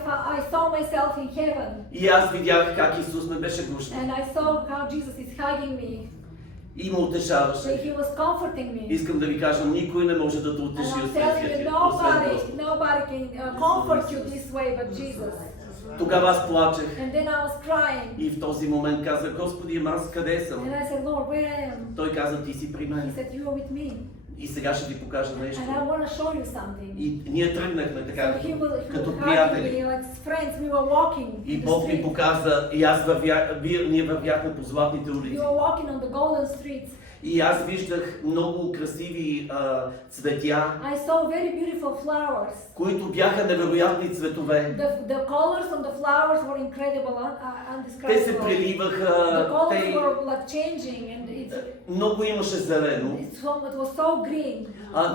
saw myself in heaven. И аз видях как Исус ме беше гушнал. And I saw how Jesus is hugging me. И ме утешаваше. That he was comforting me. Искам да ви кажа, никой не може да те And утеши I'm освен telling Святия you, Дух, освен nobody Господ. can comfort you this way but Jesus. Тогава аз плачех. And then I was crying. И в този момент казах, Господи, ама аз къде съм? And I said, Lord, where I am? Той каза, ти си при He мен. said, you are with me. И сега ще ти покажа нещо. And I want to show you something. И ние тръгнахме So така, he was като hugging приятели. me, like friends, we were walking И in the Бог ми street. показа, и аз ние вървяхме по златните улици. We were walking on the golden streets. И аз виждах много красиви цветя, I saw very beautiful flowers. които бяха невероятни цветове. The colors on the flowers were incredible, Те се undescribable. преливаха, The colors те... were like changing, and много имаше зелено, it was so green.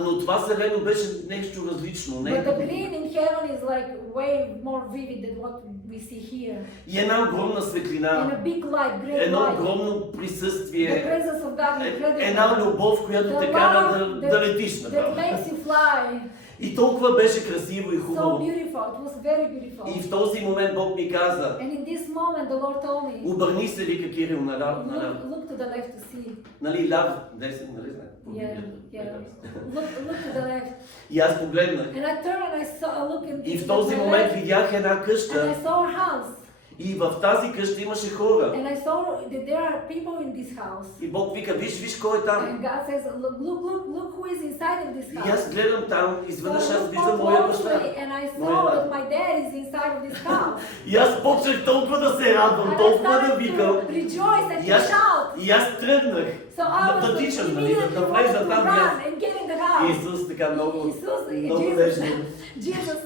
но това зелено беше нещо различно. Не? But the green in heaven is like way more vivid than what we see here. И една огромна And светлина, a big light, great едно light. огромно The присъствие, presence of God incredible. една любов, която The те кара love да летиш that направо. makes you fly. И толкова беше красиво и So хубаво. beautiful. It was very beautiful. И в този момент Бог ми каза, And in this moment, the Lord told me, обърни се, вика Кирил, наляво. look to the left to see. Нали, ляво, десен, нали знае? По Yeah, Библията. yeah. Look to the left. И аз погледнах. And I turned and I saw, I looked in И в този момент видях една and I къща. saw a house. И в тази къща имаше хора. And I saw that there are people in this house. И Бог вика, виж кой е там. And God says, look who is inside of this И house. аз гледам там, изведнъж So I аз looked виждам more моя баща. closely and I Моя saw баща. that my dad is inside of this house. И аз почнах толкова да се радвам, And I толкова да started викам. to rejoice and И to аз, shout. и аз тръгнах So I да was тичам, нали, immediately да wanted влеза to там. И аз- run and get in the house. Исус така много Jesus, нежно. Jesus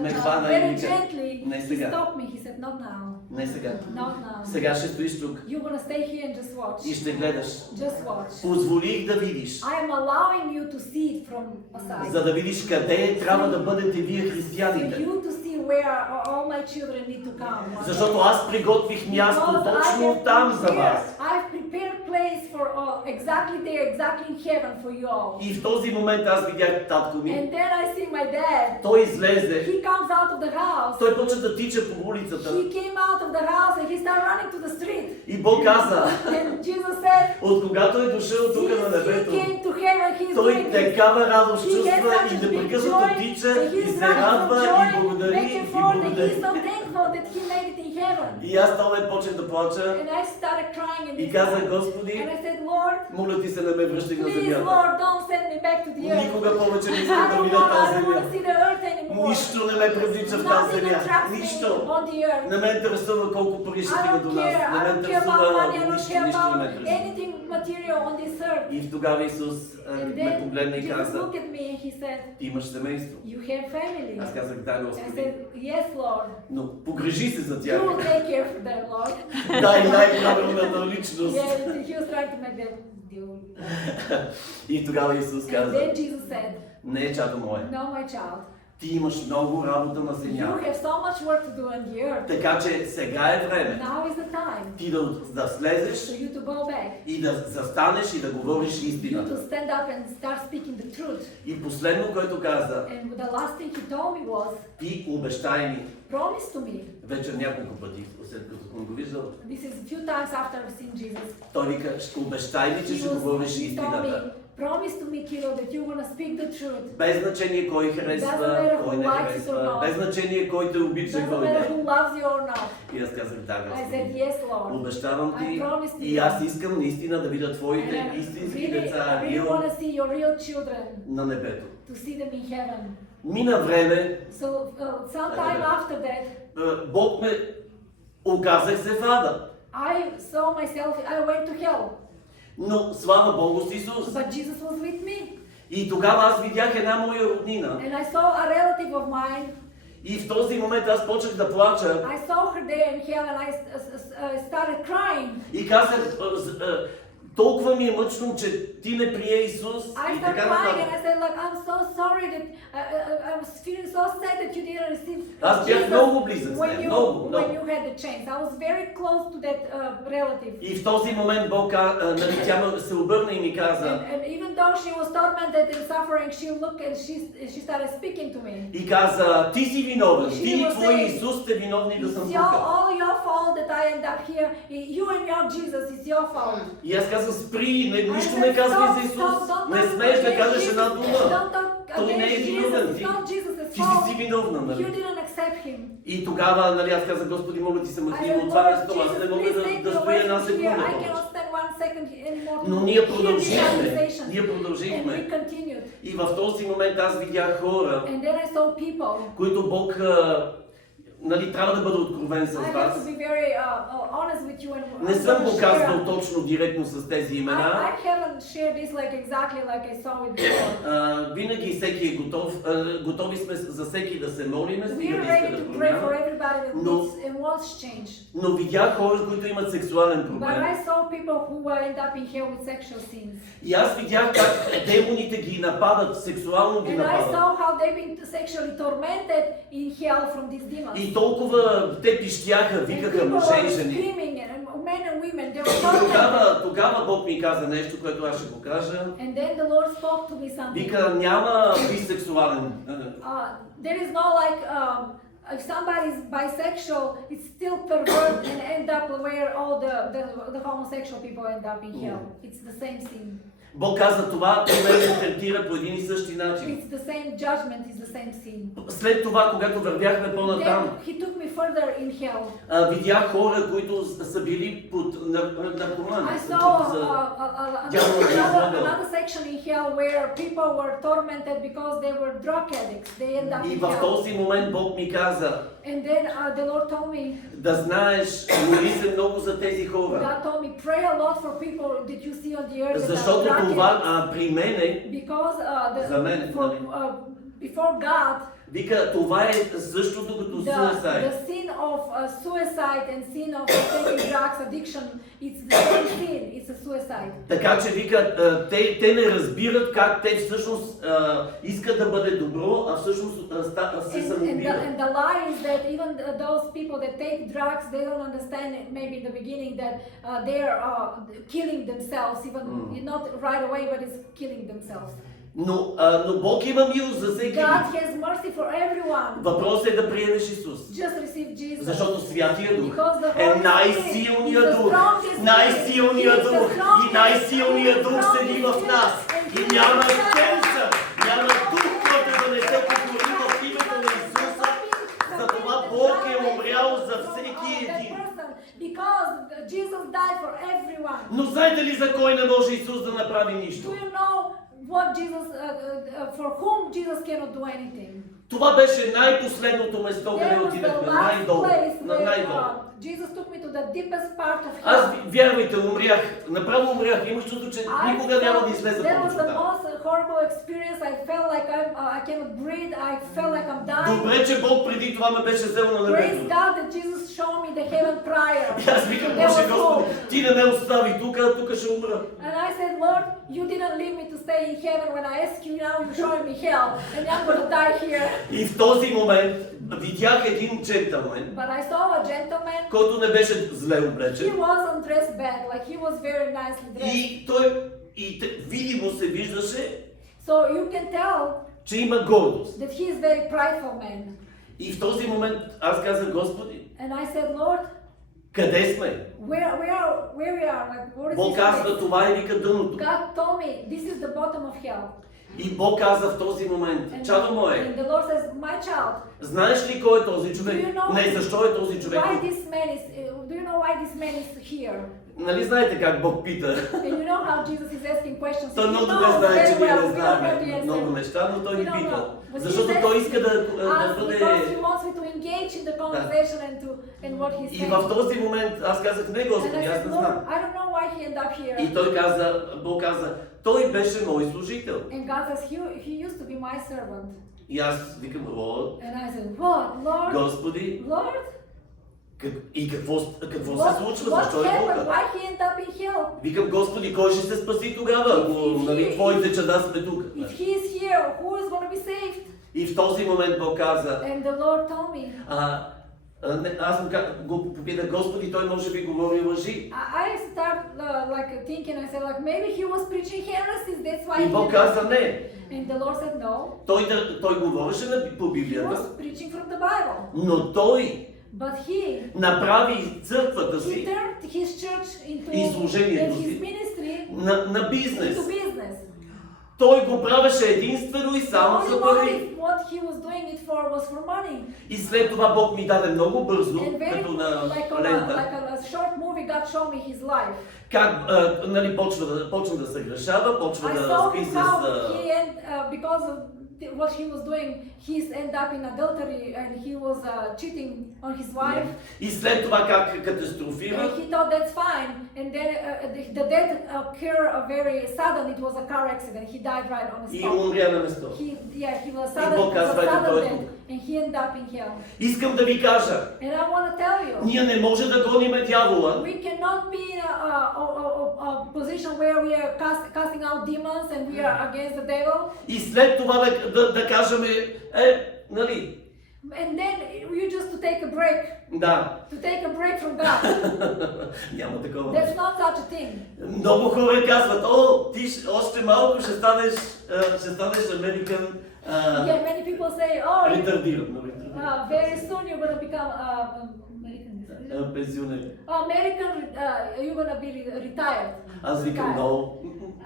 Ме хвана и very вика, gently, не he сега. stopped me. He said, not now, Не сега. not now. Сега ще стоиш тук You're gonna stay here and just watch. и ще гледаш. Just watch. Позволих да видиш, I am allowing you to see it from aside. за да видиш къде трябва да бъдете вие For християните. you to see where all my children need to come. Защото аз приготвих място Because I точно have там за prepared- вас. I've prepared place for exactly there, exactly in heaven for you all. И в този момент аз видях татко ми. And then I see my dad. Той излезе. He comes out of the house. Той почна да тича по улицата. He came out of the house and he started running to the street. И Бог каза, And Jesus said, от когато е дошъл тук на since he небето, came to heaven, he's той doing this. такава радост He gets чувства such и a big непрекъснато joy, тича and и he's се running радва from и joy, благодари back и and forth, and благодари. he's so thankful that he made it in heaven. И аз този момент почнах да плача And I started crying in и this казах, time. Господи, And I said, Lord, моля ти се, не ме връщай на please, земята. Lord, don't send me back to the earth. Никога повече не I искам да don't видя want тази to земя. see the earth anymore. Нищо не ме привлича в тази Nothing земя. attracts me Нищо. on the earth. Не ме интересува колко пари ще I стига don't до нас. care. Не I ме don't care about интересува money. I don't нищо, care нищо не ме about интересува. anything material on this earth. И тогава Исус And ме then погледна и Jesus каза, looked at me and he said, ти имаш семейство. you have family. Аз казах, да, I Господи, said, yes, Lord. но погрижи се за You тях. will take care of them, Lord. Дай най-правилната личност. Yeah, he was trying to make that deal. И тогава Исус And каза, then Jesus said, не, чадо мое, no, my child, ти имаш много работа на you земя. have so much work to do on the earth. Така че сега е време Now is the time ти да слезеш for you to go back. и да застанеш и да говориш You to истината. stand up and start speaking the truth. И последно, което каза, And the last thing he told me was, ти обещай ми, promise to me. вече няколко пъти, след като съм го виждал, This is a few times after I've seen Jesus. той вика, ще обещай ми, че ще говориш He told me, истината. promise to me, Kilo, that you're gonna speak the truth. Без значение кой харесва, кой не харесва, без значение кой те обича, Doesn't кой matter не. who loves you or not. И аз казах, да, I said, Господи. yes, Lord. Обещавам I ти promise to и you. аз искам наистина да видя And твоите I истински really, деца I really Ил, want to see your real children, на небето. to see them in heaven. Мина време, So sometime after that, Бог ме оказах се в ада. I saw myself, I went to hell, Но слава Богу с Исус. but Jesus was with me. И тогава аз видях една моя роднина. And I saw a relative of mine. И в този момент аз почнах да плача I saw her there in hell and I started crying. и казах, толкова ми е мъчно, че ти не прие Исус I и started така crying and нататък. I said, like, I'm so sorry that I was feeling so sad that you didn't receive Аз бях много близък с when нея, you много, when много. you had the chance. I was very close to that relative. И в този момент Бог, тя се обърна и ми каза, And even though she was tormented and suffering, she looked and she started speaking to me. и каза, ти си виновен, She ти и was твой saying, Исус сте виновни да съм It's тук. all your fault that I end up here. You and your Jesus, it's your fault. И аз казах, спри, I нищо said, не казвай "Stop, за Исус, stop, don't не talk смееш да against кажеш Jesus. една дума. Don't talk Той не е against виновен, Jesus. ти, It's not Jesus' ти fault. си виновна, You нали? didn't accept him. И тогава, нали, аз казах, Господи, моля ти се, I махни said, от това Lord място, аз Jesus, не мога please take да me стоя away една from here. секунда I повече. cannot stand 1 second anymore. Но to ние hear this продължихме, conversation. ние And we продължихме. continued. И в този момент аз видях хора, And then I saw people които Бог нали, трябва да бъда откровен с I have to вас. be very honest with you and Не I'm съм gonna го казвал share. точно директно с тези имена. I haven't shared this like exactly like I saw it before. Винаги всеки е готов. Готови сме за всеки да се молиме, We стига are да иска ready да to pray for променя. everybody that No. needs and wants change. Но видях хора, които имат сексуален But проблем. I saw people who end up in hell with sexual sins. И аз видях как демоните ги нападат, сексуално ги And I нападат. saw how they've been sexually tormented in hell from these demons. И толкова те пищяха, And викаха people мъже и were жени. screaming, and men and women, they were И tormented. тогава Бог ми каза нещо, което аз ще го кажа. And then the Lord spoke to me something. Вика, няма бисексуален. There is no like, if somebody is bisexual, it's still pervert and end up where all the homosexual people end up in hell. It's the same sin. Бог каза това, той ме третира по един и същи начин. It's the same judgment, it's the same sin. След това, когато вървяхме по-натам, Then he took me further in hell. видях хора, които са били под наркомани. I saw Дяволът ги излагал. another section in hell where people were tormented because they were drug addicts. They end up И in в hell. този момент Бог ми каза, And then the Lord told me, да знаеш, моли се много за тези хора. God told me, pray a lot for people that you see on the earth that are Защото drug това addicts. при мене, Because За мен, for, нали? before God, вика, това е същото като the суицид. sin of suicide and sin of taking drugs addiction, it's the same sin. It's a suicide. Така че вика, те не разбират как те всъщност искат да бъде добро, а всъщност се And самоубиват. the lie is that even those people that take drugs, they don't understand it, maybe in the beginning that they're killing themselves, even not right away, but it's killing themselves. Но Бог има милост за всеки. God has mercy for everyone. Въпросът е да приемеш Исус. Just receive Jesus. Защото Святия Дух Because the е Holy Spirit най-силният is the дух. strongest Най-силният He is the дух. strongest. И най-силният He is the дух седи в strongest. нас. And И He няма is the кенсър, няма дух, който да не се покори в името на Исуса. Затова Бог е умрял за всеки един. Because Jesus died for everyone. Но знаете ли за кой не може Исус да направи Do нищо? you know what Jesus, for whom Jesus cannot do anything? Това беше най-последното место, There къде was the отидахме, last най-долу. place На where най-долу. Jesus took me to the deepest part of Аз, hell. вярвайте, умрях. Направо умрях. Имах чувство, че никога няма да излезе That was повече the там. most horrible experience. I felt like I cannot breathe. I felt like I'm dying. Добре, че Бог преди това ме беше взел на Praise небето. God that Jesus showed me the heaven prior. И аз викам, That Боже was Господи, all. ти не ме остави тук, тук ще умра. And I said, Lord, you didn't leave me to stay in heaven when I asked you. Now you're showing me hell, and I'm gonna die here. И в този момент видях един джентълмен, But I saw a gentleman. който не беше зле He облечен. wasn't dressed bad, like he was very nicely dressed. И той, видимо се виждаше, So you can tell че има гордост. that he is very prideful man. И в този момент аз казах, Господи, And I said, Lord, къде сме? where we are, like what is Бог this казва, place? това е вика дъното. God told me this is the bottom of hell. И Бог каза в този момент, чадо мое, And the Lord says, my child, знаеш ли кой е този човек? Do you know Не, защо е този човек? why this man is, do you know why this man is here? Нали знаете как Бог пита? And you know how Jesus is asking questions. Той You много know добре знае, че very ние well, не we don't know the знаем answer. много неща, но той We ни don't пита. know. But Защото he's той иска да asking us бъде... because he wants me to engage in the conversation and what he's И saying. в този момент аз казах, не And I Господи, аз said, не Lord, знам. I don't know why he ended up here. И той каза, Бог каза, той беше мой служител. And God says, he used to be my servant. И аз викам, Лорд, And I said, what, Lord? Господи, Lord? и какво се What случва? Защо е happened? тук? Why he ended up in hell? Викам, Господи, кой ще се спаси тогава, ако нали, твоите чада сме тук? If he is here, who is going to be saved? И в този момент Бог каза, And the Lord told me, аз го попитах, Господи, той може би говори лъжи. I start like thinking, I said like maybe he was preaching heresies, that's why И he Бог ended каза, up. не. And the Lord said no, Той говореше по he Библията, was preaching from the Bible. но той But he направи църквата си turned his church into И служението and his си ministry на бизнес. into business. Той го правеше единствено и The само only за пари. motive what he was doing it for was for money. И след това Бог ми даде много бързо, And very като на like лента, a short movie, God showed me his life. как нали, почна да се грешава, почва I да saw спи him с... how he and because of what he was doing, he's ended up in adultery and he was cheating on his wife. И след това как катастрофира. And he thought that's fine. And then the death occurred very sudden. It was a car accident. He died right on the И spot. умря на место. He was И Бог sudden казва, ето той е death. тук. And he ended up in hell. Искам да ви кажа, And I want to tell you, ние не може да гониме дявола. we cannot be in a position where we are casting out demons and we are against the devil. И след това да кажем, нали, And then you just to take a break. да. To take a break from God. Няма такова. There's not such a thing. Много хора казват, ти още малко ще станеш американ. Yeah, many people say, oh, Ретардиран. very soon you're going to become American. Пенсионер. American, you're going to be retired. Аз викам, no.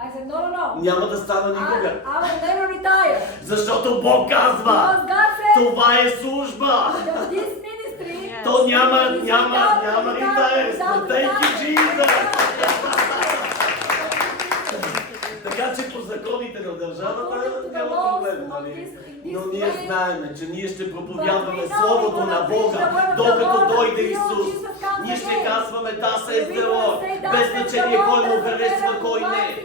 I said, no. Няма да стана никога. I will never retire. Защото Бог казва, Because God said, това е служба. this ministry, То няма retire. Thank you, Jesus. Така че по законите на държавата няма проблем, нали? Но ние знаем, че ние ще проповядваме Словото на Бога, докато дойде Исус. Ние ще казваме да се издела, без значение кой му харесва, кой не.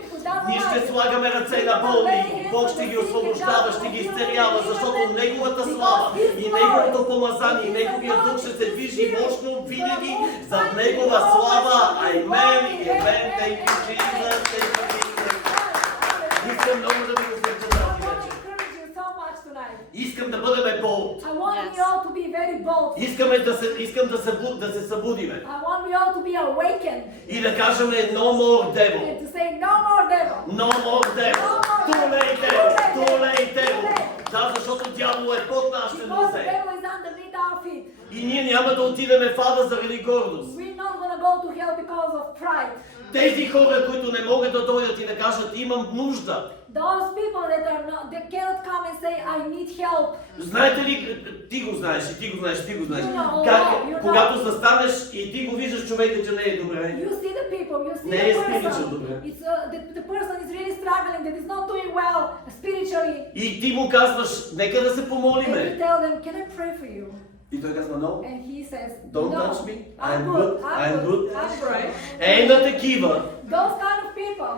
Ние ще слагаме ръце на болни, Бог ще ги освобождава, ще ги изцелява, защото Неговата слава и Неговото помазание, и Неговия дух ще се движи мощно винаги за Негова слава. Амен и амен. Thank you, Jesus. Thank you, Jesus. Искам много да ви насърча тази вечер. Искам да бъдем bold. I want you all to be very bold. Искам да се събудиме. I want you all to be awakened. И да кажем no more devil. And to say no more devil. No more devil. Too late devil. Too late devil. Да, защото дявол е под нашите Because the нозе. devil is underneath our feet. И ние няма да отидем в ада заради гордост. We're not going to go to hell because of pride. Тези хора, които не могат да дойдат и да кажат имам нужда. Those people that they cannot come and say I need help. Знаете ли, ти го знаеш, ти го знаеш. You Как, know. когато застанеш и ти го виждаш човека, че не е добре. You see the people, you see Не the е spiritual person. добре. It's the person is really struggling, that is not doing well spiritually. И ти му казваш, нека да се And you помолиме. tell them, can I pray for you? И той казва, no. And he says, Don't no, touch me. I'm I'm good. good. I'm great. На такива Those kind of people,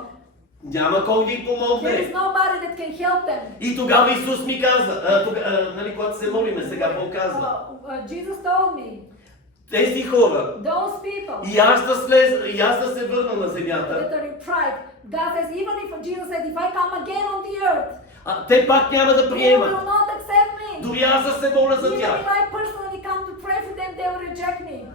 няма кой да им there is помогне. nobody that can help them. И тогава Исус ми каза, нали, когато се молиме, сега Бог казва, Jesus told me, тези хора, those people и аз да слеза, и аз да се върна на земята, that are in pride, God says, even if Jesus said, if I come again on the earth, те пак няма да they will приемат. not accept me. Дори аз да се моля за Even тях. if I personally come to pray for them, they will reject me.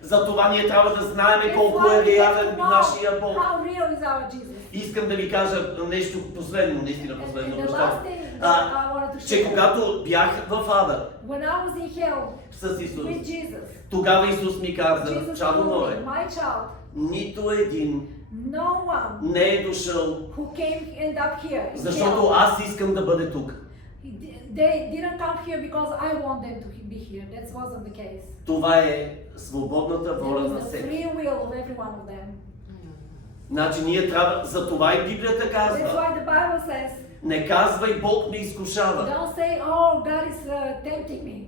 Затова ние трябва да знаем That's колко why е we have реален to know нашия Бог. how real is our Jesus. Искам да ви кажа нещо последно, наистина последно. And the неща. last thing that I wanted to Че share, когато бях в ада when I was in hell с Исус, with Jesus, тогава Исус ми каза, Jesus чадо told мое, me, my child, нито един no one не е дошъл, who came end up here in защото hell, аз искам да бъде тук. they didn't come here because I want them to be here. That wasn't the case. Това е свободната It воля was на the всеки. free will of every one of them. Значи ние трябва, за това и Библията That's казва, why the Bible says, не казвай Бог ме изкушава. don't say, oh, God is tempting me.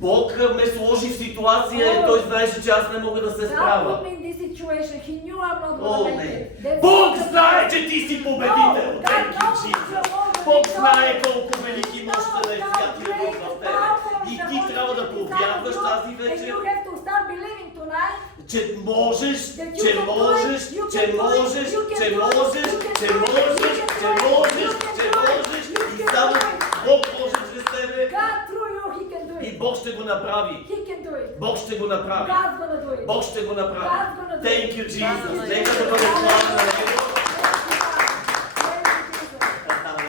Бог ме сложи в ситуация и той знаеше, че аз не мога да се God справя. put me in this situation. He knew I'm not О, going to make не. it. That's Бог the знае, case. че ти си победител. No, Thank God you, knows Jesus. you're more than Бог victorious. знае колко велики и мощен е No, Святия God Дух в great, тебе. powerful, И the ти Holy трябва да Spirit повярваш inside of you, тази and вечер, you have to start believing tonight. че можеш, That you че can do it, можеш, you че can do it, можеш, you can че do it, можеш, you can че do it, можеш, you can че do it, можеш, you can че do it, можеш. you И can само do it. Бог може чрез тебе. God through you, He can do И it. Бог ще го направи. He can do it. Бог ще го направи. God's gonna do it. Бог ще го направи. God's gonna do it. Thank you, Jesus. Thank you, Нека да Jesus. бъде слава на Него.